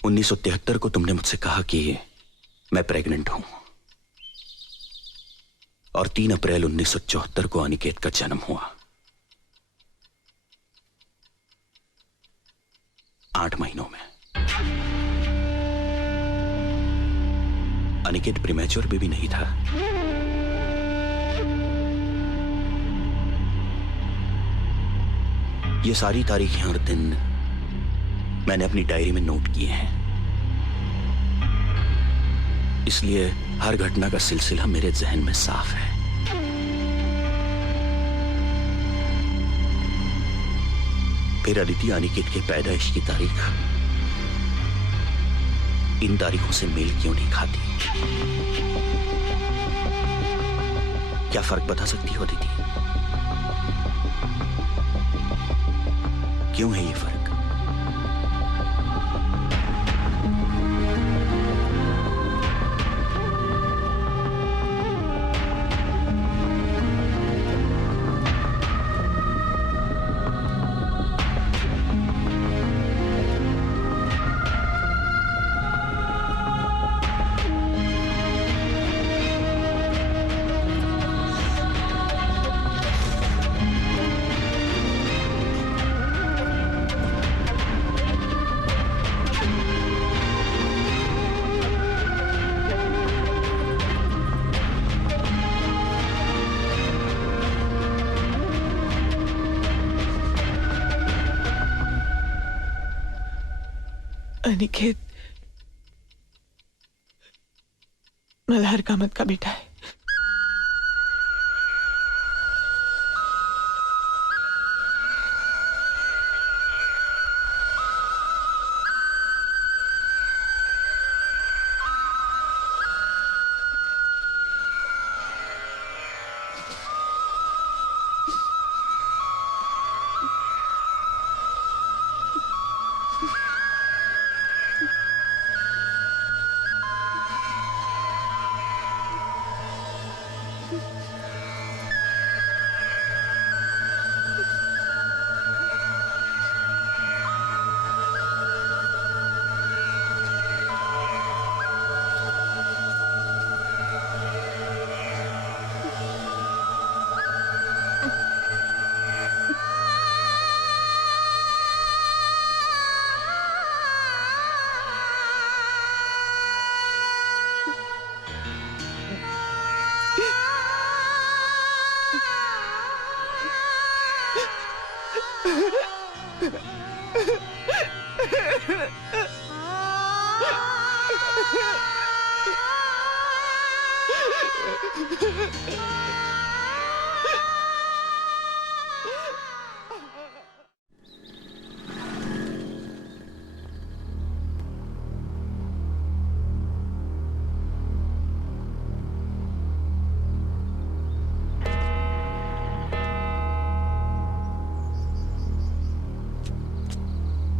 1973 को तुमने मुझसे कहा कि मैं प्रेग्नेंट हूं और 3 अप्रैल 1974 को अनिकेत का जन्म हुआ। 8 महीनों में। अनिकेत प्रीमैच्योर बेबी नहीं था। ये सारी तारीखें और दिन मैंने अपनी डायरी में नोट किए हैं, इसलिए हर घटना का सिलसिला मेरे जहन में साफ है। फिर अदिति अनिकेत के पैदाइश की तारीख इन तारीखों से मेल क्यों नहीं खाती? क्या फर्क बता सकती हो अदिति? क्यों है ये फर्क? अनिकेत मल्हार कामत का बेटा है।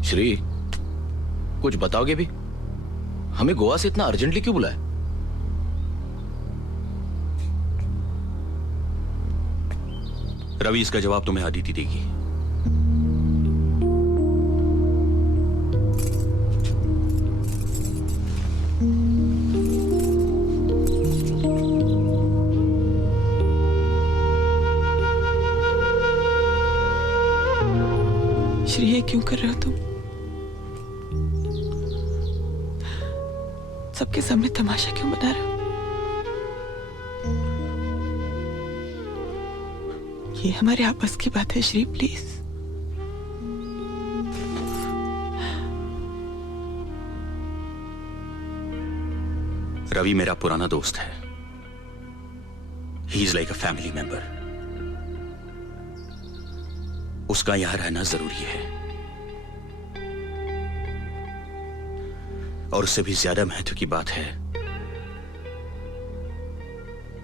श्री, कुछ बताओगे भी? हमें गोवा से इतना अर्जेंटली क्यों बुलाया? रवि, इसका जवाब तुम्हें अदिति देगी। श्री, ये क्यों कर रहे हो तुम? सबके सामने तमाशा क्यों बना रहे हो? ये हमारे आपस की बात है श्री, प्लीज। रवि मेरा पुराना दोस्त है। He is like a family member. उसका यहां रहना जरूरी है, और उससे भी ज्यादा महत्व की बात है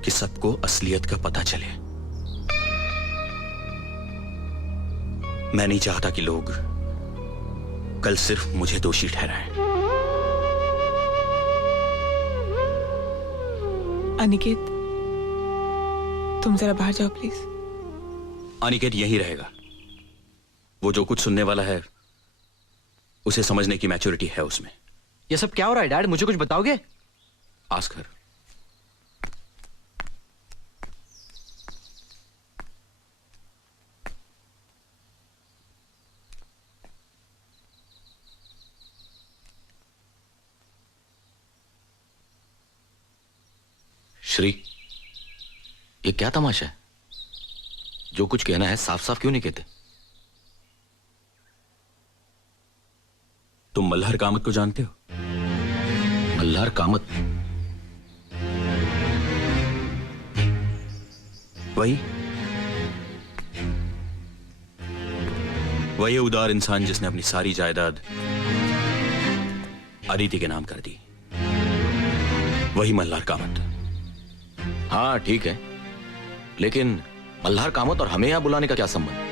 कि सबको असलियत का पता चले। मैं नहीं चाहता कि लोग कल सिर्फ मुझे दोषी ठहराएं। अनिकेत, तुम जरा बाहर जाओ प्लीज। अनिकेत यहीं रहेगा। वो जो कुछ सुनने वाला है उसे समझने की मैच्योरिटी है उसमें। ये सब क्या हो रहा है डैड? मुझे कुछ बताओगे? Ask her. श्री, ये क्या तमाशा है? जो कुछ कहना है साफ साफ क्यों नहीं कहते? तुम मल्हार कामत को जानते हो? मल्हार कामत? वही उदार इंसान जिसने अपनी सारी जायदाद अदिति के नाम कर दी। वही मल्हार कामत। हाँ ठीक है, लेकिन मल्हार कामत और हमें यहां बुलाने का क्या संबंध?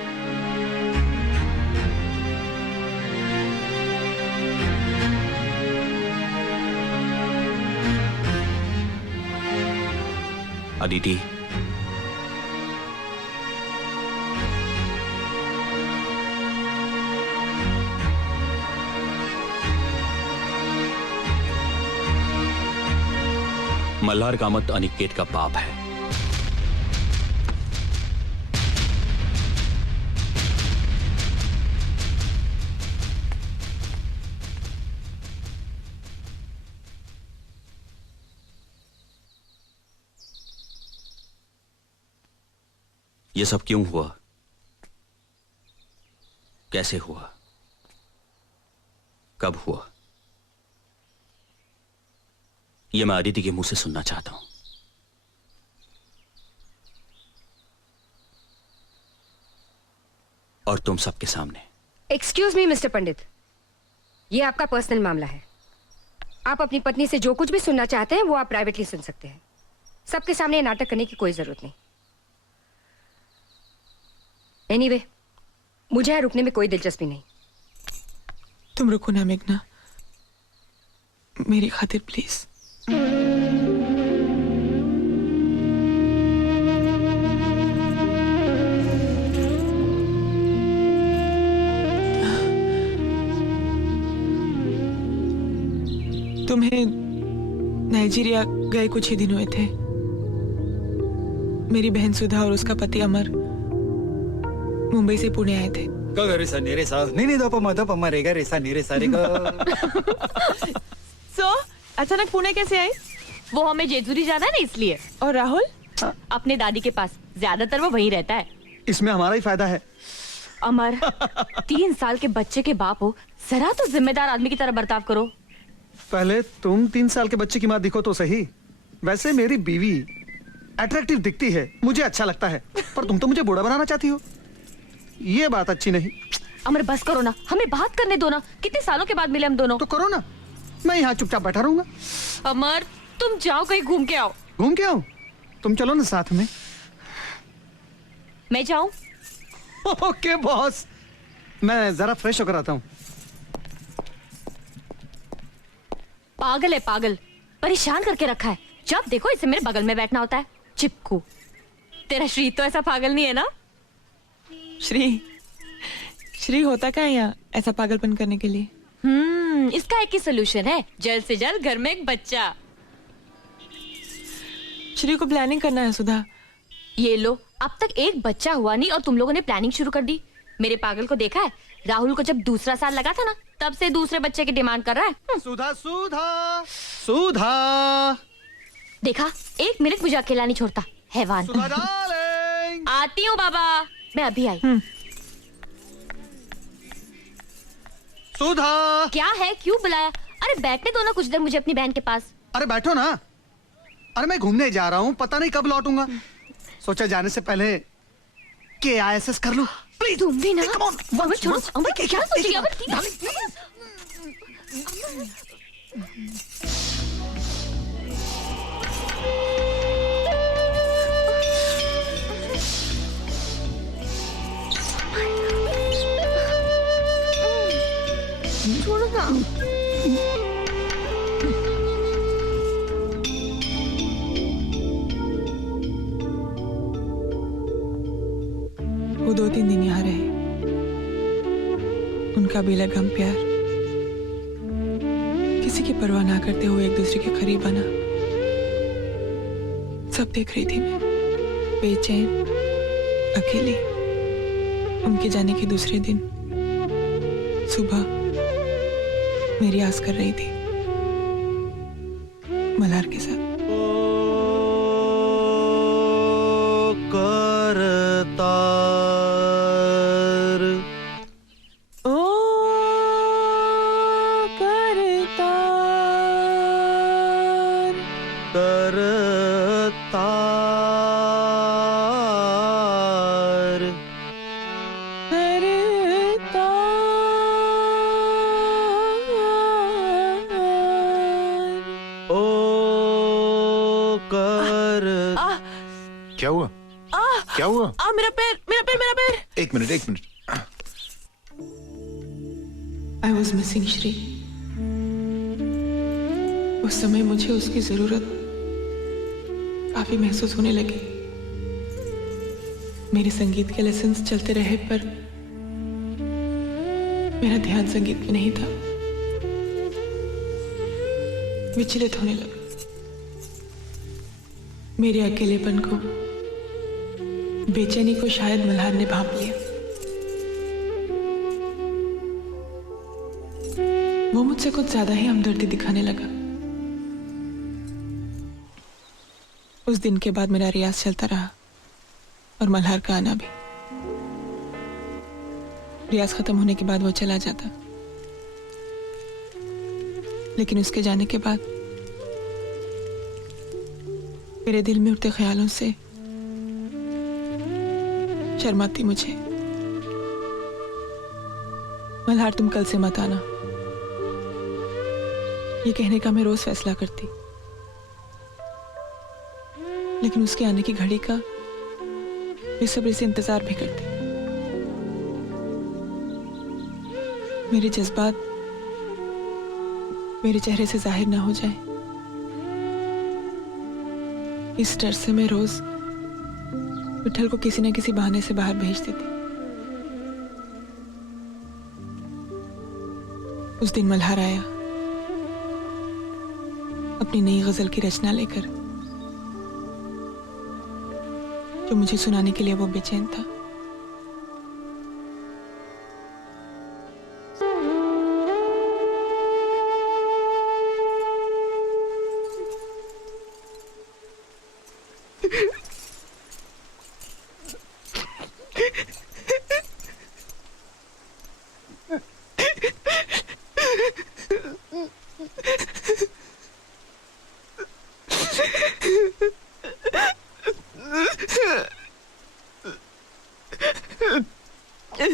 अदिति, मल्हार कामत अनिकेत का बाप है। ये सब क्यों हुआ? कैसे हुआ? कब हुआ? ये मैं अदिति के मुंह से सुनना चाहता हूं। और तुम सबके सामने। एक्सक्यूज मी मिस्टर पंडित, ये आपका पर्सनल मामला है। आप अपनी पत्नी से जो कुछ भी सुनना चाहते हैं वो आप प्राइवेटली सुन सकते हैं। सबके सामने नाटक करने की कोई जरूरत नहीं। एनीवे, मुझे यहाँ रुकने में कोई दिलचस्पी नहीं। तुम रुको ना मेघना, मेरी खातिर प्लीज। तुम्हें नाइजीरिया गए कुछ ही दिन हुए थे। मेरी बहन सुधा और उसका पति अमर मुंबई से पुणे आए थे। अचानक पुणे कैसे आए? वो हमें जेजूरी जाना है ना, इसलिए। और राहुल? अपने दादी के पास, ज्यादातर वो वहीं रहता है। इसमें हमारा ही फायदा है। अमर, 3 साल के बच्चे के बाप हो, जरा तो जिम्मेदार आदमी की तरह बर्ताव करो। पहले तुम 3 साल के बच्चे की माँ दिखो तो सही। वैसे मेरी बीवी अट्रैक्टिव दिखती है, मुझे अच्छा लगता है, पर तुम तो मुझे बूढ़ा बनाना चाहती हो। ये बात अच्छी नहीं। अमर बस करो ना, हमें बात करने दो ना। कितने सालों के बाद मिले हम दोनों। तो करो ना, मैं यहाँ चुपचाप बैठा रहूंगा। अमर, तुम जाओ कहीं घूम के आओ। घूम के आओ? तुम चलो ना साथ में। मैं जाऊं? ओके बॉस, मैं जरा फ्रेश होकर आता हूँ। पागल है पागल, परेशान करके रखा है। जब देखो इसे मेरे बगल में बैठना होता है, चिपकू। तेरा श्री तो ऐसा पागल नहीं है ना? श्री होता क्या है यहाँ ऐसा पागलपन करने के लिए? इसका एक ही सोल्यूशन है, जल्द से जल्द घर में एक बच्चा। श्री को प्लानिंग करना है सुधा। ये लो, अब तक एक बच्चा हुआ नहीं और तुम लोगों ने प्लानिंग शुरू कर दी। मेरे पागल को देखा है? राहुल को जब दूसरा साल लगा था ना, तब से दूसरे बच्चे की डिमांड कर रहा है। सुधा सुधा सुधा, देखा, 1 मिनट मुझे अकेला नहीं छोड़ता, हैवान। सुधा डार्लिंग। आती हूँ बाबा, मैं अभी आई। सुधा। क्या है, क्यों बुलाया? अरे बैठने दो ना कुछ देर मुझे अपनी बहन के पास। अरे बैठो ना। अरे मैं घूमने जा रहा हूँ, पता नहीं कब लौटूंगा। सोचा जाने से पहले KISS कर लूं। प्लीज तुम भी ना। अमर छोड़ो, अमर क्या सोचेगी? अमर छोड़ो ना। वो 2-3 दिन यहाँ रहे। उनका बेलगाम प्यार किसी की परवाह ना करते हुए एक दूसरे के करीब आना सब देख रही थी मैं, बेचैन, अकेली। उनके जाने के दूसरे दिन सुबह मेरी आस कर रही थी मल्हार के साथ। करतार ओ करतार, करतार करतार। ओ कर क्या हुआ? क्या हुआ? मेरा पैर, मेरा पैर, मेरा पैर। एक मिनट, एक minute. I was missing Shri. उस समय मुझे उसकी जरूरत काफी महसूस होने लगी। मेरे संगीत के लेसन्स चलते रहे पर मेरा ध्यान संगीत में नहीं था। विचलित होने लगा। मेरे अकेलेपन को, बेचैनी को शायद मल्हार ने भांप लिया। वो मुझसे कुछ ज्यादा ही हमदर्दी दिखाने लगा। उस दिन के बाद मेरा रियाज चलता रहा और मल्हार का आना भी। रियाज खत्म होने के बाद वो चला जाता, लेकिन उसके जाने के बाद मेरे दिल में उठते ख्यालों से शर्माती मुझे। मल्हार तुम कल से मत आना, ये कहने का मैं रोज फैसला करती, लेकिन उसके आने की घड़ी का बेसब्री से इंतजार भी करती। मेरे जज्बात मेरे चेहरे से जाहिर ना हो जाए, इस डर से मैं रोज विठल को किसी न किसी बहाने से बाहर भेज देती। उस दिन मल्हार आया अपनी नई गजल की रचना लेकर, जो मुझे सुनाने के लिए वो बेचैन था।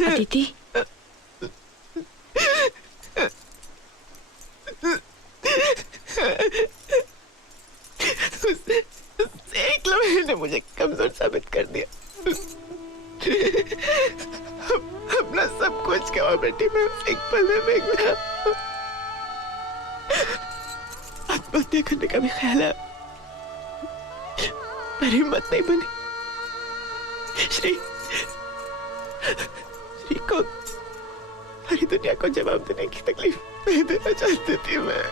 अदिति, एक लम्हे ने मुझे कमजोर साबित कर दिया। अपना सब कुछ गवा बेटी, मैं एक पल में फेंक दिया। आत्महत्या करने का भी ख्याल है, पर हिम्मत नहीं बनी। श्री को सारी दुनिया को जवाब देने की तकलीफ नहीं देना चाहती थी मैं।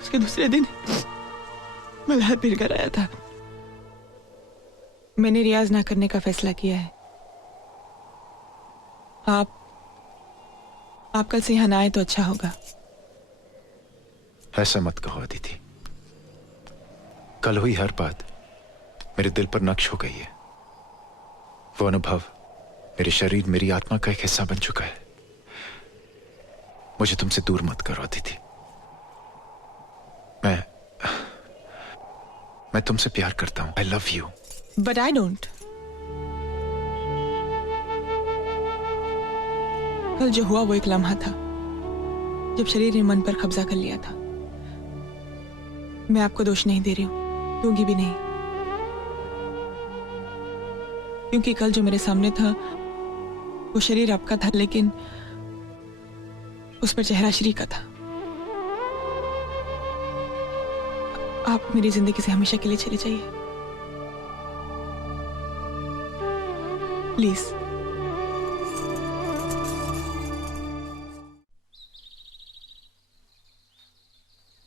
उसके दूसरे दिन मल्हार फिर घर आया था। मैंने रियाज ना करने का फैसला किया है। आप कल से यहाँ ना आए तो अच्छा होगा। ऐसा मत कहो अदिति, कल हुई हर बात मेरे दिल पर नक्श हो गई है। वो अनुभव मेरे शरीर, मेरी आत्मा का एक हिस्सा बन चुका है। मुझे तुमसे दूर मत करो अदिति। मैं तुमसे प्यार करता हूं। I love you. But I don't. कल जो हुआ वो एक लम्हा था जब शरीर ने मन पर कब्जा कर लिया था। मैं आपको दोष नहीं दे रही हूं, दूंगी भी नहीं, क्योंकि कल जो मेरे सामने था वो शरीर आपका था, लेकिन उस पर चेहरा श्री का था। आप मेरी जिंदगी से हमेशा के लिए चले जाइए प्लीज।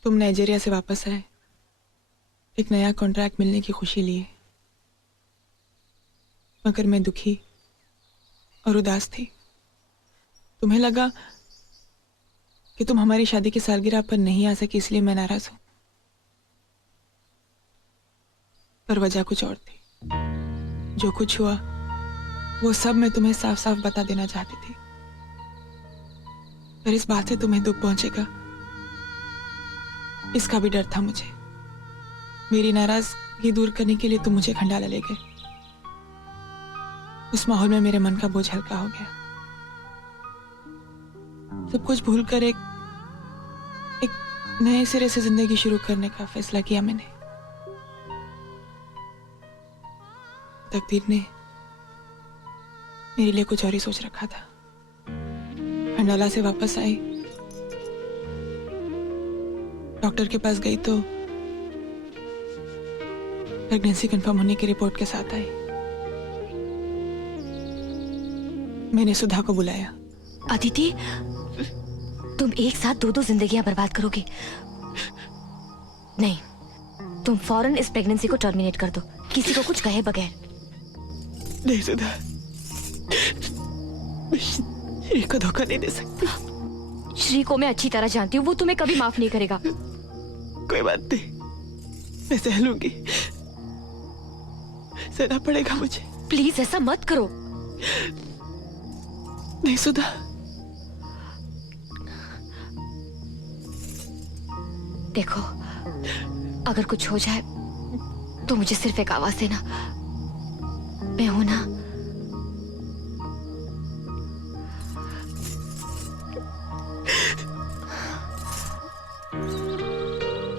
तुम नाइजीरिया से वापस आए, एक नया कॉन्ट्रैक्ट मिलने की खुशी लिए, मगर मैं दुखी और उदास थी। तुम्हें लगा कि तुम हमारी शादी की सालगिरह पर नहीं आ सकी, इसलिए मैं नाराज हूं, पर वजह कुछ और थी। जो कुछ हुआ वो सब मैं तुम्हें साफ साफ बता देना चाहती थी, पर इस बात से तुम्हें दुख पहुंचेगा इसका भी डर था मुझे। मेरी नाराजगी दूर करने के लिए तुम मुझे खंडाला ले गए। उस माहौल में मेरे मन का बोझ हल्का हो गया। सब कुछ भूलकर एक नए सिरे से जिंदगी शुरू करने का फैसला किया मैंने। तकदीर ने मेरे लिए कुछ और ही सोच रखा था। खंडाला से वापस आई, डॉक्टर के पास गई तो प्रेगनेंसी कंफर्म होने की रिपोर्ट के साथ आई। मैंने सुधा को बुलाया। अदिति, तुम एक साथ दो दो जिंदगियां बर्बाद करोगे। नहीं, तुम फौरन इस प्रेगनेंसी को टर्मिनेट कर दो, किसी को कुछ कहे बगैर। नहीं सुधा, श्री को धोखा नहीं दे सकती। श्री को मैं अच्छी तरह जानती हूँ, वो तुम्हें कभी माफ नहीं करेगा। कोई बात नहीं, मैं सह लूंगी, सहना पड़ेगा मुझे। प्लीज ऐसा मत करो। नहीं सुधा, देखो, अगर कुछ हो जाए तो मुझे सिर्फ एक आवाज देना। मैं हूं ना।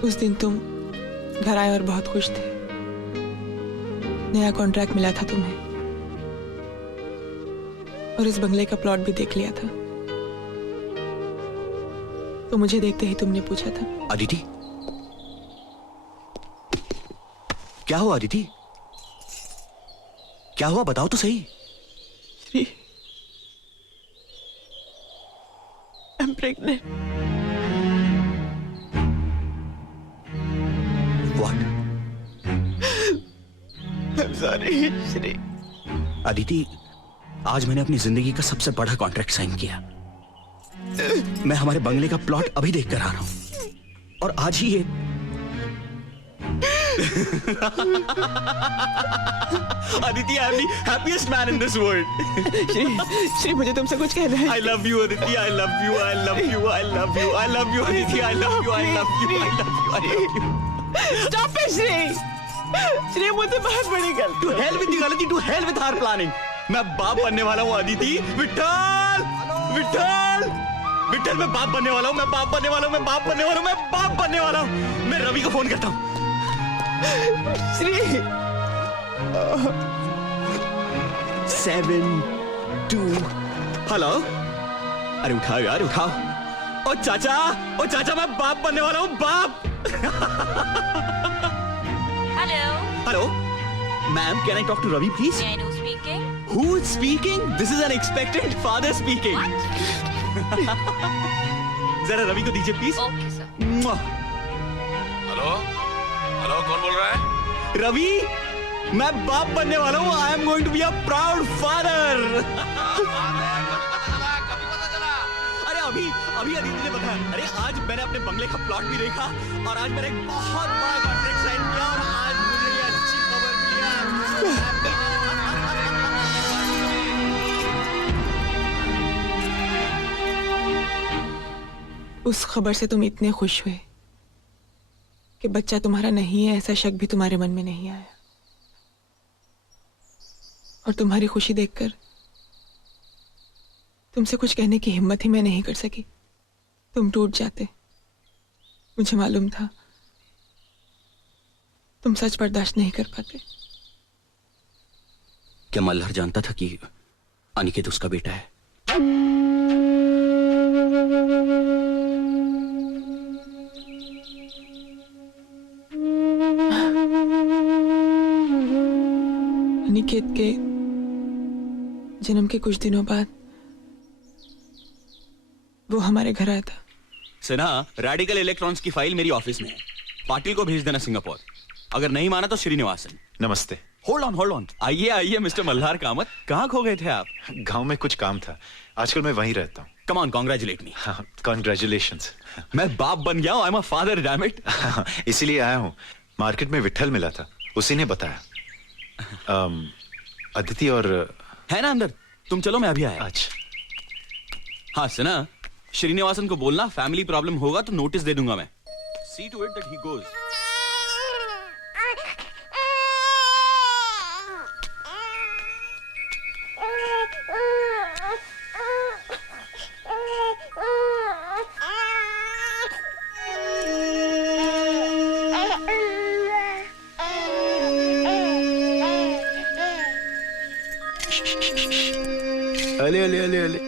उस दिन तुम घर आए और बहुत खुश थे। नया कॉन्ट्रैक्ट मिला था तुम्हें और इस बंगले का प्लॉट भी देख लिया था। तो मुझे देखते ही तुमने पूछा था, अदिति, क्या हुआ? अदिति, क्या हुआ? बताओ तो सही। Shri, I'm pregnant. What? I'm sorry, Shri. Aditi, आज मैंने अपनी जिंदगी का सबसे बड़ा कॉन्ट्रैक्ट साइन किया। मैं हमारे बंगले का प्लॉट अभी देख कर आ रहा हूं और आज ही ये Aditi, I am the happiest man in this world. Shri, मुझे तुमसे कुछ कहना है। I love you, Aditi. I love you. I love you. I love you. I love you, Aditi. I love you. I love you. I love you. I love you. Stop it, Shri. Shri, मुझे बहुत बड़ी गलती। To hell with the गलती, to hell with her planning. मैं बाप बनने वाला हूँ अदिति। विठ्ठल, विठ्ठल, विठ्ठल, मैं बाप बनने वाला हूँ। मैं बाप बनने वाला हूँ। मैं बाप बनने वाला हूँ। मैं बाप बनने वाला हूँ। मैं रवि को फोन करता हूँ। श्री, 7, 2, हेलो। अरे उठाओ यार, उठाओ। ओ चाचा, मैं बाप बनने वाला हूँ, बाप। Hello. Hello, ma'am, can I talk to Ravi please? Speaking. Who is speaking? This is an expectant father speaking. जरा रवि को दीजिए please. Okay sir. Hello, hello, कौन बोल रहा है? रवि, मैं बाप बनने वाला हूँ। I am going to be a proud father. अरे अभी अदिति ने बताया। अरे आज मैंने अपने बंगले का प्लॉट भी देखा और आज मैंने एक बहुत बड़ा कॉन्ट्रैक्ट साइन किया और आज मुझे ये अच्छी खबर मिली है। उस खबर से तुम इतने खुश हुए कि बच्चा तुम्हारा नहीं है, ऐसा शक भी तुम्हारे मन में नहीं आया। और तुम्हारी खुशी देखकर तुमसे कुछ कहने की हिम्मत ही मैं नहीं कर सकी। तुम टूट जाते। मुझे मालूम था तुम सच बर्दाश्त नहीं कर पाते। क्या मल्हार जानता था कि अनिकेत उसका बेटा है? अनिकेत के जन्म के कुछ दिनों बाद वो हमारे घर आया था। सिन्हा, रेडिकल इलेक्ट्रॉन्स की फाइल मेरी ऑफिस में है। पाटिल को भेज देना सिंगापुर। अगर नहीं माना तो श्रीनिवासन। नमस्ते। Hold on. आइए आइए मिस्टर मल्हार कामत, कहाँ खो गए थे आप? गांव में कुछ काम था, आजकल मैं वहीं रहता हूँ। कम ऑन, कांग्रेचुलेट मी। हाँ, कॉन्ग्रेचुलेशंस। मैं बाप बन गया हूँ। I am a father, damn it. इसीलिए आया हूँ। मार्केट में विट्ठल मिला था, उसी ने बताया। अदिति और है ना अंदर? तुम चलो, मैं अभी आया। अच्छा। हाँ सिन्हा, श्रीनिवासन को बोलना फैमिली प्रॉब्लम होगा तो नोटिस दे दूंगा मैं। See to it that he goes. अले अले अले अले।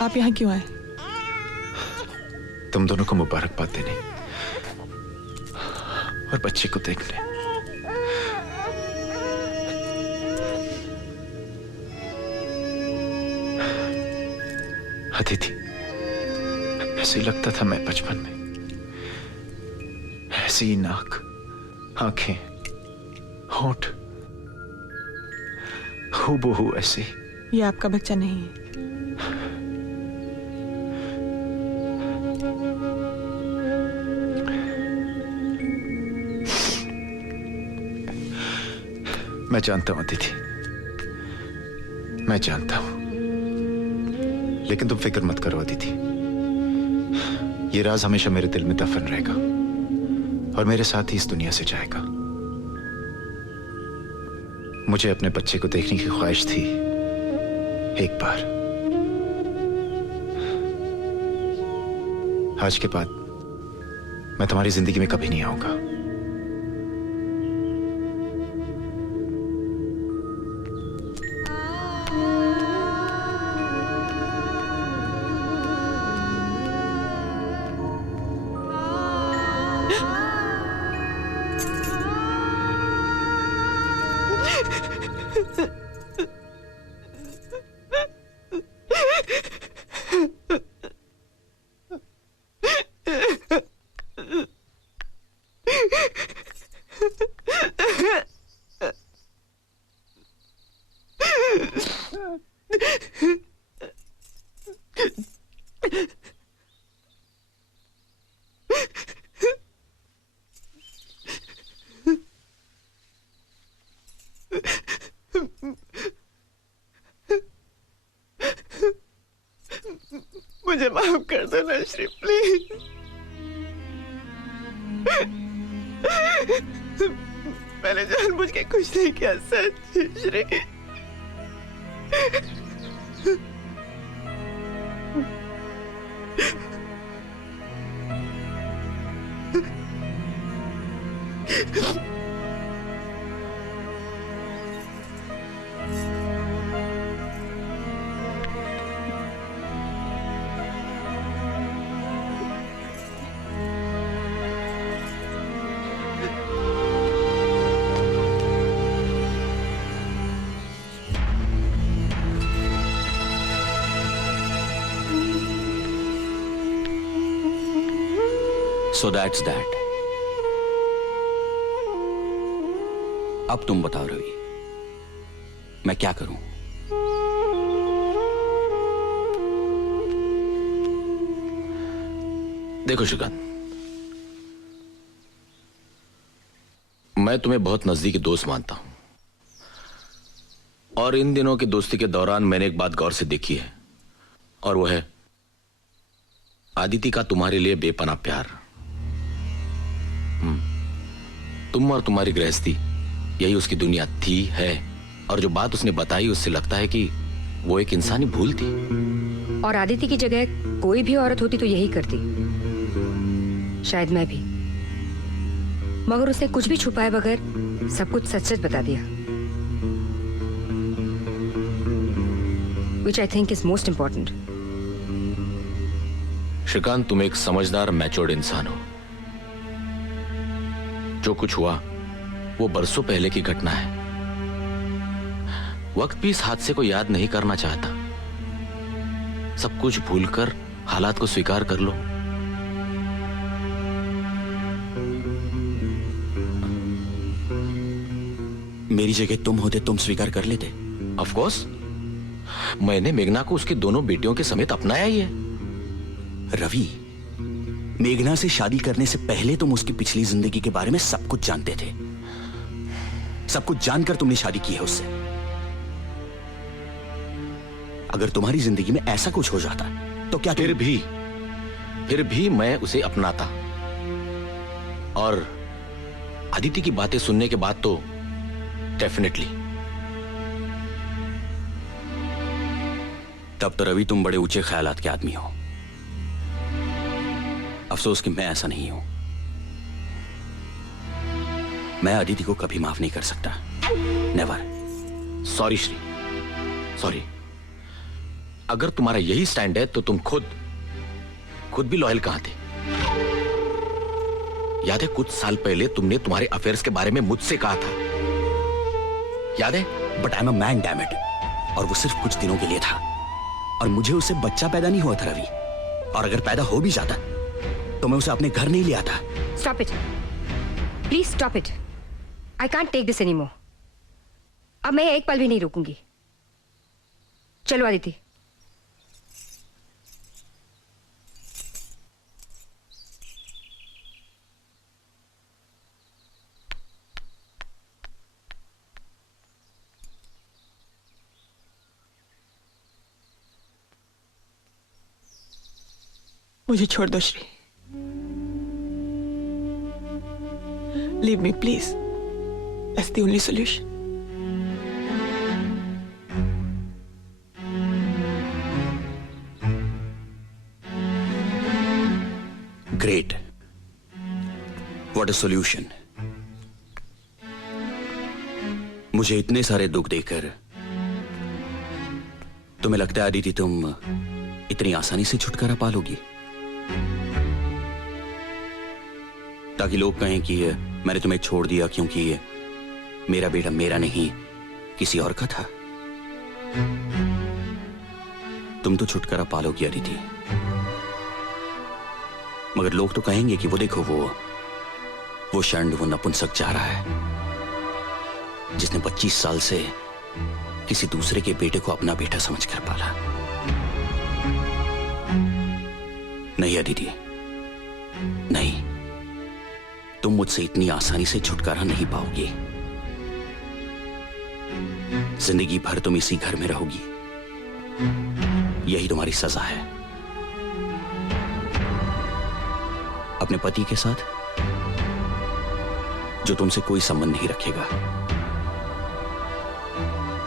आप यहाँ क्यों आए? तुम दोनों को मुबारकबाद देने और बच्चे को देखने। अदिति, ऐसे ही लगता था मैं बचपन में। ऐसी ही नाक, आंखें, होंठ, हूबहू ऐसे। ये आपका बच्चा नहीं है। मैं जानता हूं अदिति, मैं जानता हूं, लेकिन तुम फिक्र मत करो अदिति। ये राज हमेशा मेरे दिल में दफन रहेगा और मेरे साथ ही इस दुनिया से जाएगा। मुझे अपने बच्चे को देखने की ख्वाहिश थी एक बार। आज के बाद मैं तुम्हारी जिंदगी में कभी नहीं आऊंगा। मुझे माफ कर दो ना श्री, प्लीज। मैंने जानबूझ के कुछ नहीं किया, सच श्री। So that's that. अब तुम बताओ रवि, मैं क्या करूं? देखो श्रीकांत, मैं तुम्हें बहुत नजदीकी दोस्त मानता हूं और इन दिनों की दोस्ती के दौरान मैंने एक बात गौर से देखी है, और वो है आदिति का तुम्हारे लिए बेपनाह प्यार। तुम और तुम्हारी गृहस्थी, यही उसकी दुनिया थी, है, और जो बात उसने बताई उससे लगता है कि वो एक इंसानी भूल थी। और आदिति की जगह कोई भी औरत होती तो यही करती, शायद मैं भी। मगर उसने कुछ भी छुपाए बगैर सब कुछ सच सच बता दिया, which I think is most important. Shrikant, तुम एक समझदार मैच्योर्ड इंसान हो। जो कुछ हुआ वो बरसों पहले की घटना है। वक्त भी इस हादसे को याद नहीं करना चाहता। सब कुछ भूलकर हालात को स्वीकार कर लो। मेरी जगह तुम होते तुम स्वीकार कर लेते। ऑफ कोर्स, मैंने मेघना को उसकी दोनों बेटियों के समेत अपनाया ही है। रवि, मेघना से शादी करने से पहले तुम उसकी पिछली जिंदगी के बारे में सब कुछ जानते थे। सब कुछ जानकर तुमने शादी की है उससे। अगर तुम्हारी जिंदगी में ऐसा कुछ हो जाता तो क्या फिर भी मैं उसे अपनाता। और अदिति की बातें सुनने के बाद तो डेफिनेटली। तब तो रवि तुम बड़े ऊंचे ख्यालात के आदमी हो। अफसोस कि मैं ऐसा नहीं हूं। मैं अदिति को कभी माफ नहीं कर सकता। नेवर। Sorry Shri, sorry. अगर तुम्हारा यही स्टैंड है तो तुम खुद भी लॉयल कहां थे? याद है कुछ साल पहले तुमने तुम्हारे अफेयर्स के बारे में मुझसे कहा था, याद है? But I am a man, damn it. और वो सिर्फ कुछ दिनों के लिए था। और मुझे उससे बच्चा पैदा नहीं हुआ था रवि। और अगर पैदा हो भी जाता तो मैं उसे अपने घर नहीं ले आता। Stop it, please stop it. I can't take this anymore. अब मैं एक पल भी नहीं रुकूंगी। चलो अदिति। मुझे छोड़ दो Shri. Leave me please. That's the only solution. Great. What a solution. मुझे इतने सारे दुख देकर तुम्हें लगता है अदिति तुम इतनी आसानी से छुटकारा पालोगी? ताकि लोग कहें कि मैंने तुम्हें छोड़ दिया क्योंकि मेरा बेटा मेरा नहीं किसी और का था। तुम तो छुटकारा पालोगी अदिति, मगर लोग तो कहेंगे कि वो देखो वो षंड, वो नपुंसक जा रहा है जिसने 25 साल से किसी दूसरे के बेटे को अपना बेटा समझकर पाला। नहीं अदिति, नहीं, तुम मुझसे इतनी आसानी से छुटकारा नहीं पाओगी। जिंदगी भर तुम इसी घर में रहोगी। यही तुम्हारी सजा है। अपने पति के साथ जो तुमसे कोई संबंध नहीं रखेगा,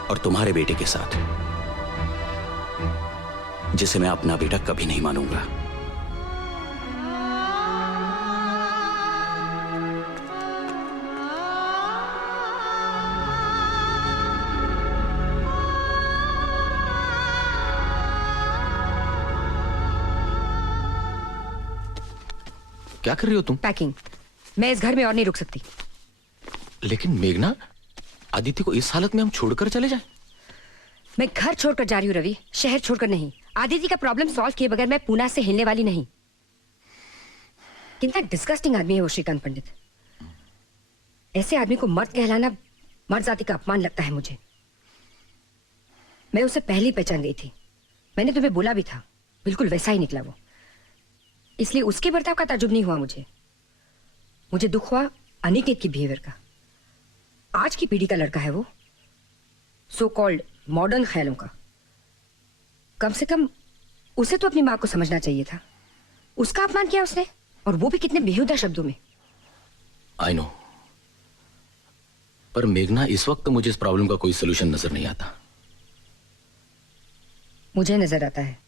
और तुम्हारे बेटे के साथ जिसे मैं अपना बेटा कभी नहीं मानूंगा। क्या कर रही हो तुम? पैकिंग। मैं इस घर में और नहीं रुक सकती। लेकिन मेघना, आदित्य को इस हालत में हम छोड़कर चले जाएं? मैं घर छोड़कर जा रही हूँ रवि, शहर छोड़कर नहीं। आदित्य का प्रॉब्लम सॉल्व किए बगैर मैं पूना से हिलने वाली नहीं। कितना डिस्गस्टिंग आदमी है वो श्रीकांत पंडित। ऐसे आदमी को मर्द कहलाना मर्द जाति का अपमान लगता है मुझे। मैं उसे पहले ही पहचान गई थी। मैंने तुम्हें बोला भी था, बिल्कुल वैसा ही निकला वो। इसलिए उसके बर्ताव का ताज्जुब नहीं हुआ मुझे दुख हुआ अनिकेत की बिहेवियर का। आज की पीढ़ी का लड़का है वो, सो कॉल्ड मॉडर्न ख्यालों का। कम से कम उसे तो अपनी मां को समझना चाहिए था। उसका अपमान किया उसने, और वो भी कितने बेहुदा शब्दों में। आई नो, पर मेघना इस वक्त मुझे इस प्रॉब्लम का कोई सोल्यूशन नजर नहीं आता। मुझे नजर आता है।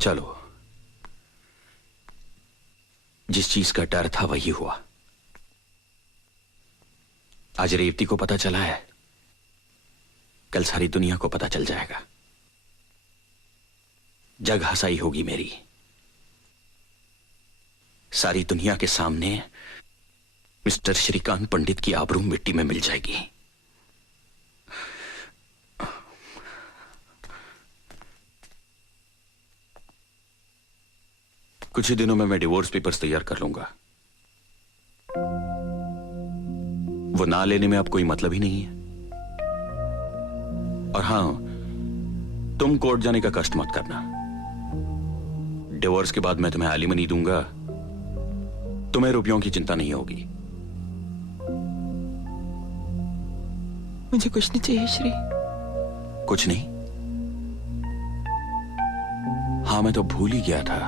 चलो, जिस चीज का डर था वही हुआ। आज रेवती को पता चला है, कल सारी दुनिया को पता चल जाएगा। जग हंसाई होगी मेरी। सारी दुनिया के सामने मिस्टर श्रीकांत पंडित की आबरू मिट्टी में मिल जाएगी। कुछ ही दिनों में मैं डिवोर्स पेपर्स तैयार कर लूंगा। वो ना लेने में अब कोई मतलब ही नहीं है। और हां, तुम कोर्ट जाने का कष्ट मत करना। डिवोर्स के बाद मैं तुम्हें एलिमनी दूंगा, तुम्हें रुपयों की चिंता नहीं होगी। मुझे कुछ नहीं चाहिए श्री। कुछ नहीं? हाँ, मैं तो भूल ही गया था।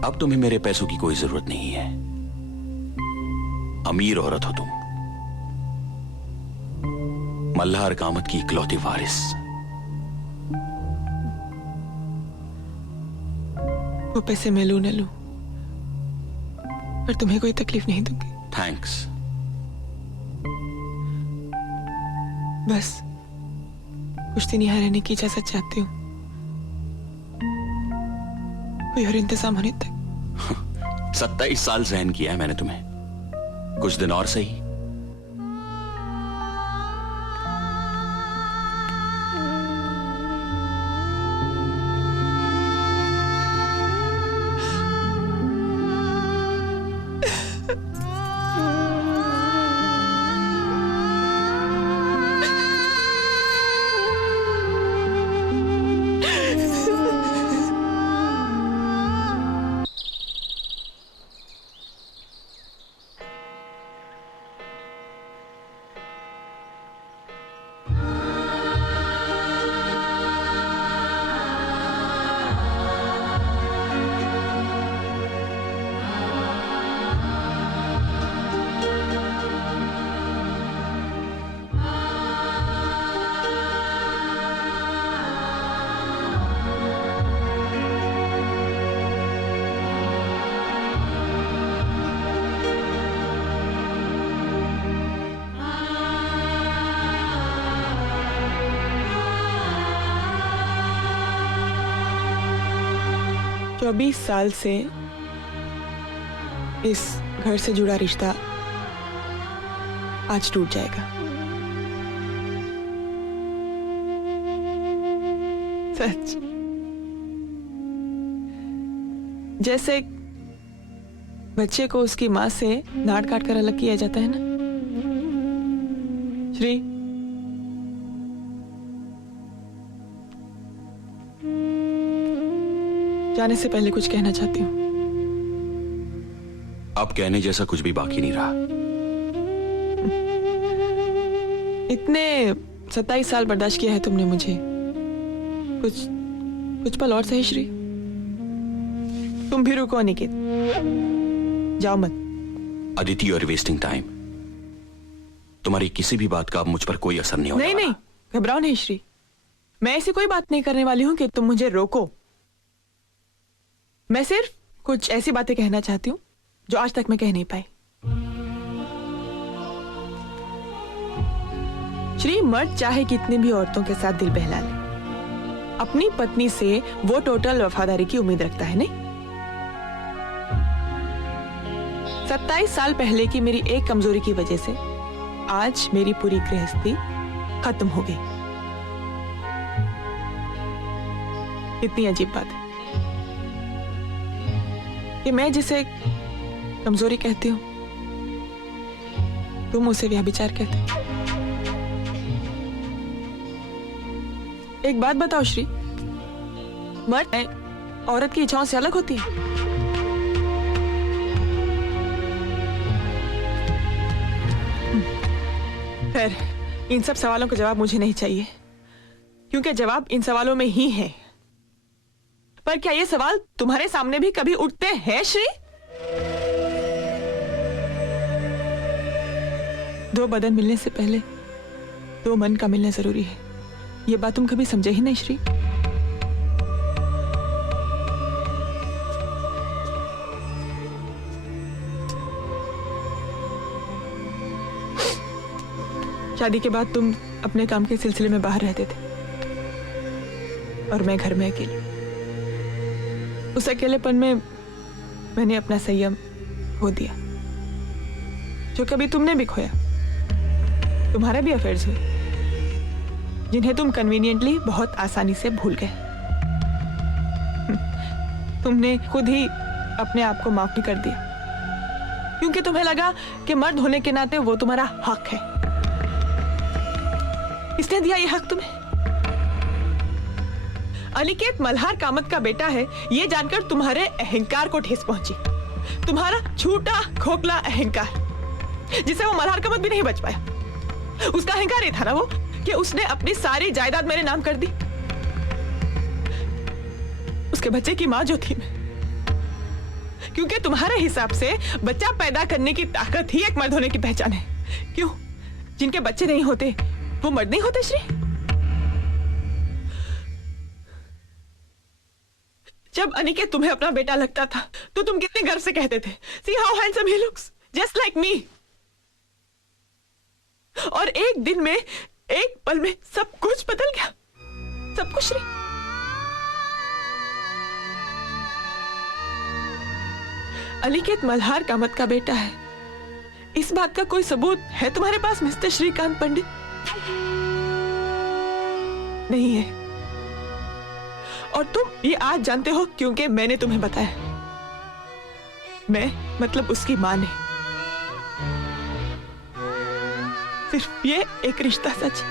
अब तुम्हें मेरे पैसों की कोई जरूरत नहीं है। अमीर औरत हो तुम, मल्हार कामत की इकलौती वारिस। वो पैसे मैं लूं न लूं, पर तुम्हें कोई तकलीफ नहीं दूंगी। थैंक्स। बस कुछ दिन यहाँ रहने की इजाजत चाहती हूँ, कोई और इंतजाम होने तक। 27 साल सहन किया है मैंने तुम्हें, कुछ दिन और सही। तो 20 साल से इस घर से जुड़ा रिश्ता आज टूट जाएगा। सच, जैसे बच्चे को उसकी मां से डांट काट कर अलग किया जाता है ना श्री। जाने से पहले कुछ कहना चाहती हूँ। अब कहने जैसा कुछ भी बाकी नहीं रहा। इतने 27 साल बर्दाश्त किया है तुमने मुझे, कुछ पल और सही श्री। तुम भी रुको निकेत, जाओ मत। Aditi, you are wasting time. तुम्हारी किसी भी बात का अब मुझ पर कोई असर नहीं होने वाला। नहीं, घबराओ नहीं श्री। मैं ऐसी कोई बात नहीं करने वाली हूं कि तुम मुझे रोको। मैं सिर्फ कुछ ऐसी बातें कहना चाहती हूँ जो आज तक मैं कह नहीं पाई। श्री, मर्द चाहे कितनी भी औरतों के साथ दिल बहला ले, अपनी पत्नी से वो टोटल वफादारी की उम्मीद रखता है, नहीं? 27 साल पहले की मेरी एक कमजोरी की वजह से आज मेरी पूरी गृहस्थी खत्म हो गई। कितनी अजीब बात है कि मैं जिसे कमजोरी कहती हूं, तुम उसे व्यभिचार कहते हो। एक बात बताओ श्री, मर्द औरत की इच्छाओं से अलग होती है? खैर, इन सब सवालों का जवाब मुझे नहीं चाहिए, क्योंकि जवाब इन सवालों में ही है। पर क्या ये सवाल तुम्हारे सामने भी कभी उठते हैं श्री? दो बदन मिलने से पहले दो मन का मिलना जरूरी है। ये बात तुम कभी समझे ही नहीं श्री। शादी के बाद तुम अपने काम के सिलसिले में बाहर रहते थे और मैं घर में अकेली। उस अकेलेपन में मैंने अपना संयम खो दिया, जो कभी तुमने भी खोया। तुम्हारे भी अफेयर्स हुए जिन्हें तुम कन्वीनियंटली बहुत आसानी से भूल गए। तुमने खुद ही अपने आप को माफ भी कर दिया, क्योंकि तुम्हें लगा कि मर्द होने के नाते वो तुम्हारा हक है। किसने दिया ये हक तुम्हें? अनिकेत मल्हार कामत का बेटा है, ये जानकर तुम्हारे अहंकार को ठेस पहुंची। तुम्हारा झूठा खोखला अहंकार, जिसे वो मल्हार कामत भी नहीं बच पाया। उसका अहंकार ये था ना वो कि उसने अपनी सारी जायदाद मेरे नाम कर दी। उसके बच्चे की मां जो थी मैं, क्योंकि तुम्हारे हिसाब से बच्चा पैदा करने की ताकत ही एक मर्द होने की पहचान है। क्यों? जिनके बच्चे नहीं होते वो मर्द नहीं होते श्री? जब अनिकेत तुम्हें अपना बेटा लगता था तो तुम कितने गर्व से कहते थे, See how handsome he looks, just like me। और एक दिन में, एक पल में सब कुछ बदल गया, सब कुछ नहीं। अनिकेत मल्हार कामत का बेटा है, इस बात का कोई सबूत है तुम्हारे पास मिस्टर श्रीकांत पंडित? नहीं है। और तुम ये आज जानते हो क्योंकि मैंने तुम्हें बताया। मैं मतलब उसकी मां ने। सिर्फ ये एक रिश्ता सच,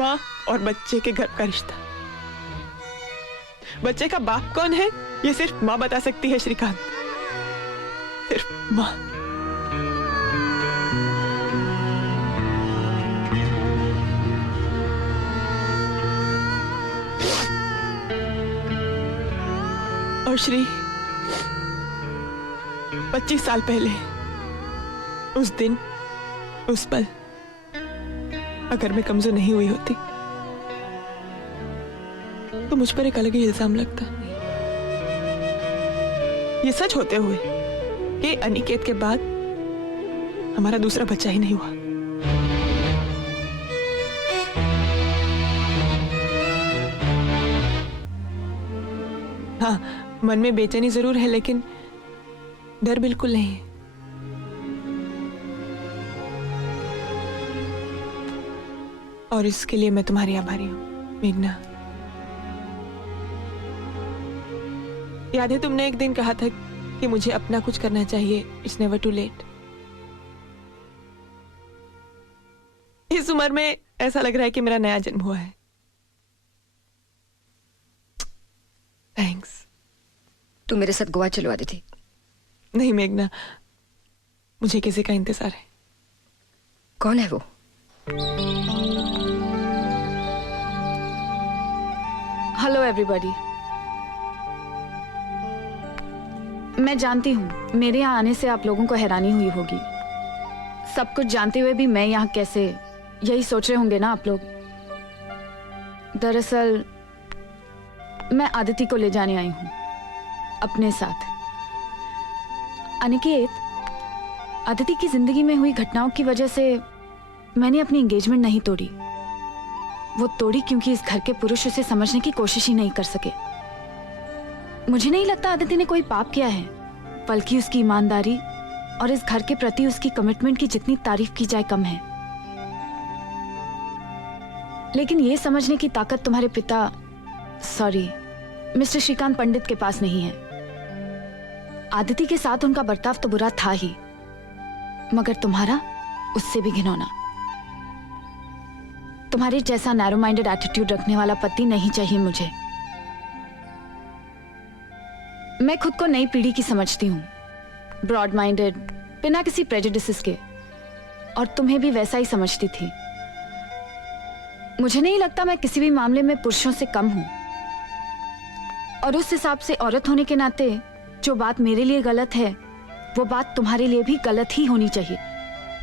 मां और बच्चे के गर्भ का रिश्ता। बच्चे का बाप कौन है ये सिर्फ मां बता सकती है श्रीकांत, सिर्फ मां। और श्री 25 साल पहले, उस दिन, उस पल, अगर मैं कमजोर नहीं हुई होती तो मुझ पर एक अलग ही इल्जाम लगता। ये सच होते हुए कि अनिकेत के बाद हमारा दूसरा बच्चा ही नहीं हुआ। हाँ, मन में बेचैनी जरूर है, लेकिन डर बिल्कुल नहीं है। और इसके लिए मैं तुम्हारी आभारी हूं मेघना। याद है तुमने एक दिन कहा था कि मुझे अपना कुछ करना चाहिए, इट्स नेवर टू लेट। इस उम्र में ऐसा लग रहा है कि मेरा नया जन्म हुआ है। थैंक्स। तू मेरे साथ गोवा चलो आदिति। नहीं मेघना, मुझे किसी का इंतजार है। कौन है वो? Hello everybody. मैं जानती हूँ मेरे यहाँ आने से आप लोगों को हैरानी हुई होगी। सब कुछ जानते हुए भी मैं यहाँ कैसे, यही सोच रहे होंगे ना आप लोग। दरअसल मैं आदिति को ले जाने आई हूँ अपने साथ। अनिकेत, आदिति की जिंदगी में हुई घटनाओं की वजह से मैंने अपनी एंगेजमेंट नहीं तोड़ी। वो तोड़ी क्योंकि इस घर के पुरुष उसे समझने की कोशिश ही नहीं कर सके। मुझे नहीं लगता आदिति ने कोई पाप किया है, बल्कि उसकी ईमानदारी और इस घर के प्रति उसकी कमिटमेंट की जितनी तारीफ की जाए कम है। लेकिन ये समझने की ताकत तुम्हारे पिता, सॉरी, मिस्टर श्रीकांत पंडित के पास नहीं है। आदिति के साथ उनका बर्ताव तो बुरा था ही, मगर तुम्हारा उससे भी घिनौना। तुम्हारे जैसा नैरो माइंडेड एटीट्यूड रखने वाला पति नहीं चाहिए मुझे। मैं खुद को नई पीढ़ी की समझती हूँ, ब्रॉड माइंडेड, बिना किसी प्रेजुडिसेस के, और तुम्हें भी वैसा ही समझती थी। मुझे नहीं लगता मैं किसी भी मामले में पुरुषों से कम हूं, और उस हिसाब से औरत होने के नाते जो बात मेरे लिए गलत है वो बात तुम्हारे लिए भी गलत ही होनी चाहिए,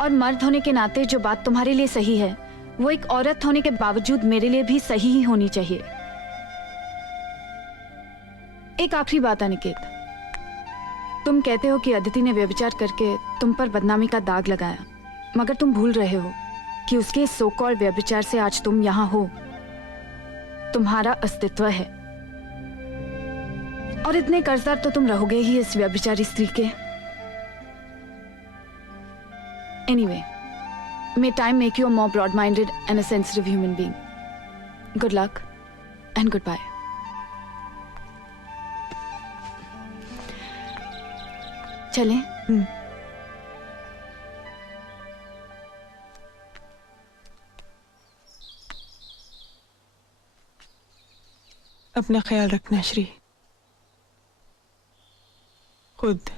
और मर्द होने के नाते जो बात तुम्हारे लिए सही है वो एक औरत होने के बावजूद मेरे लिए भी सही ही होनी चाहिए। एक आखिरी बात अनिकेत, तुम कहते हो कि अदिति ने व्यभिचार करके तुम पर बदनामी का दाग लगाया। मगर तुम भूल रहे हो कि उसके सो कॉल व्यभिचार से आज तुम यहाँ हो। तुम्हारा अस्तित्व है और इतने कर्जदार तो तुम रहोगे ही इस व्यभिचारी स्त्री के। Anyway, may time make you a more broad-minded and a sensitive human being. Good luck and goodbye. चलें? अपना ख्याल रखना श्री, खुद।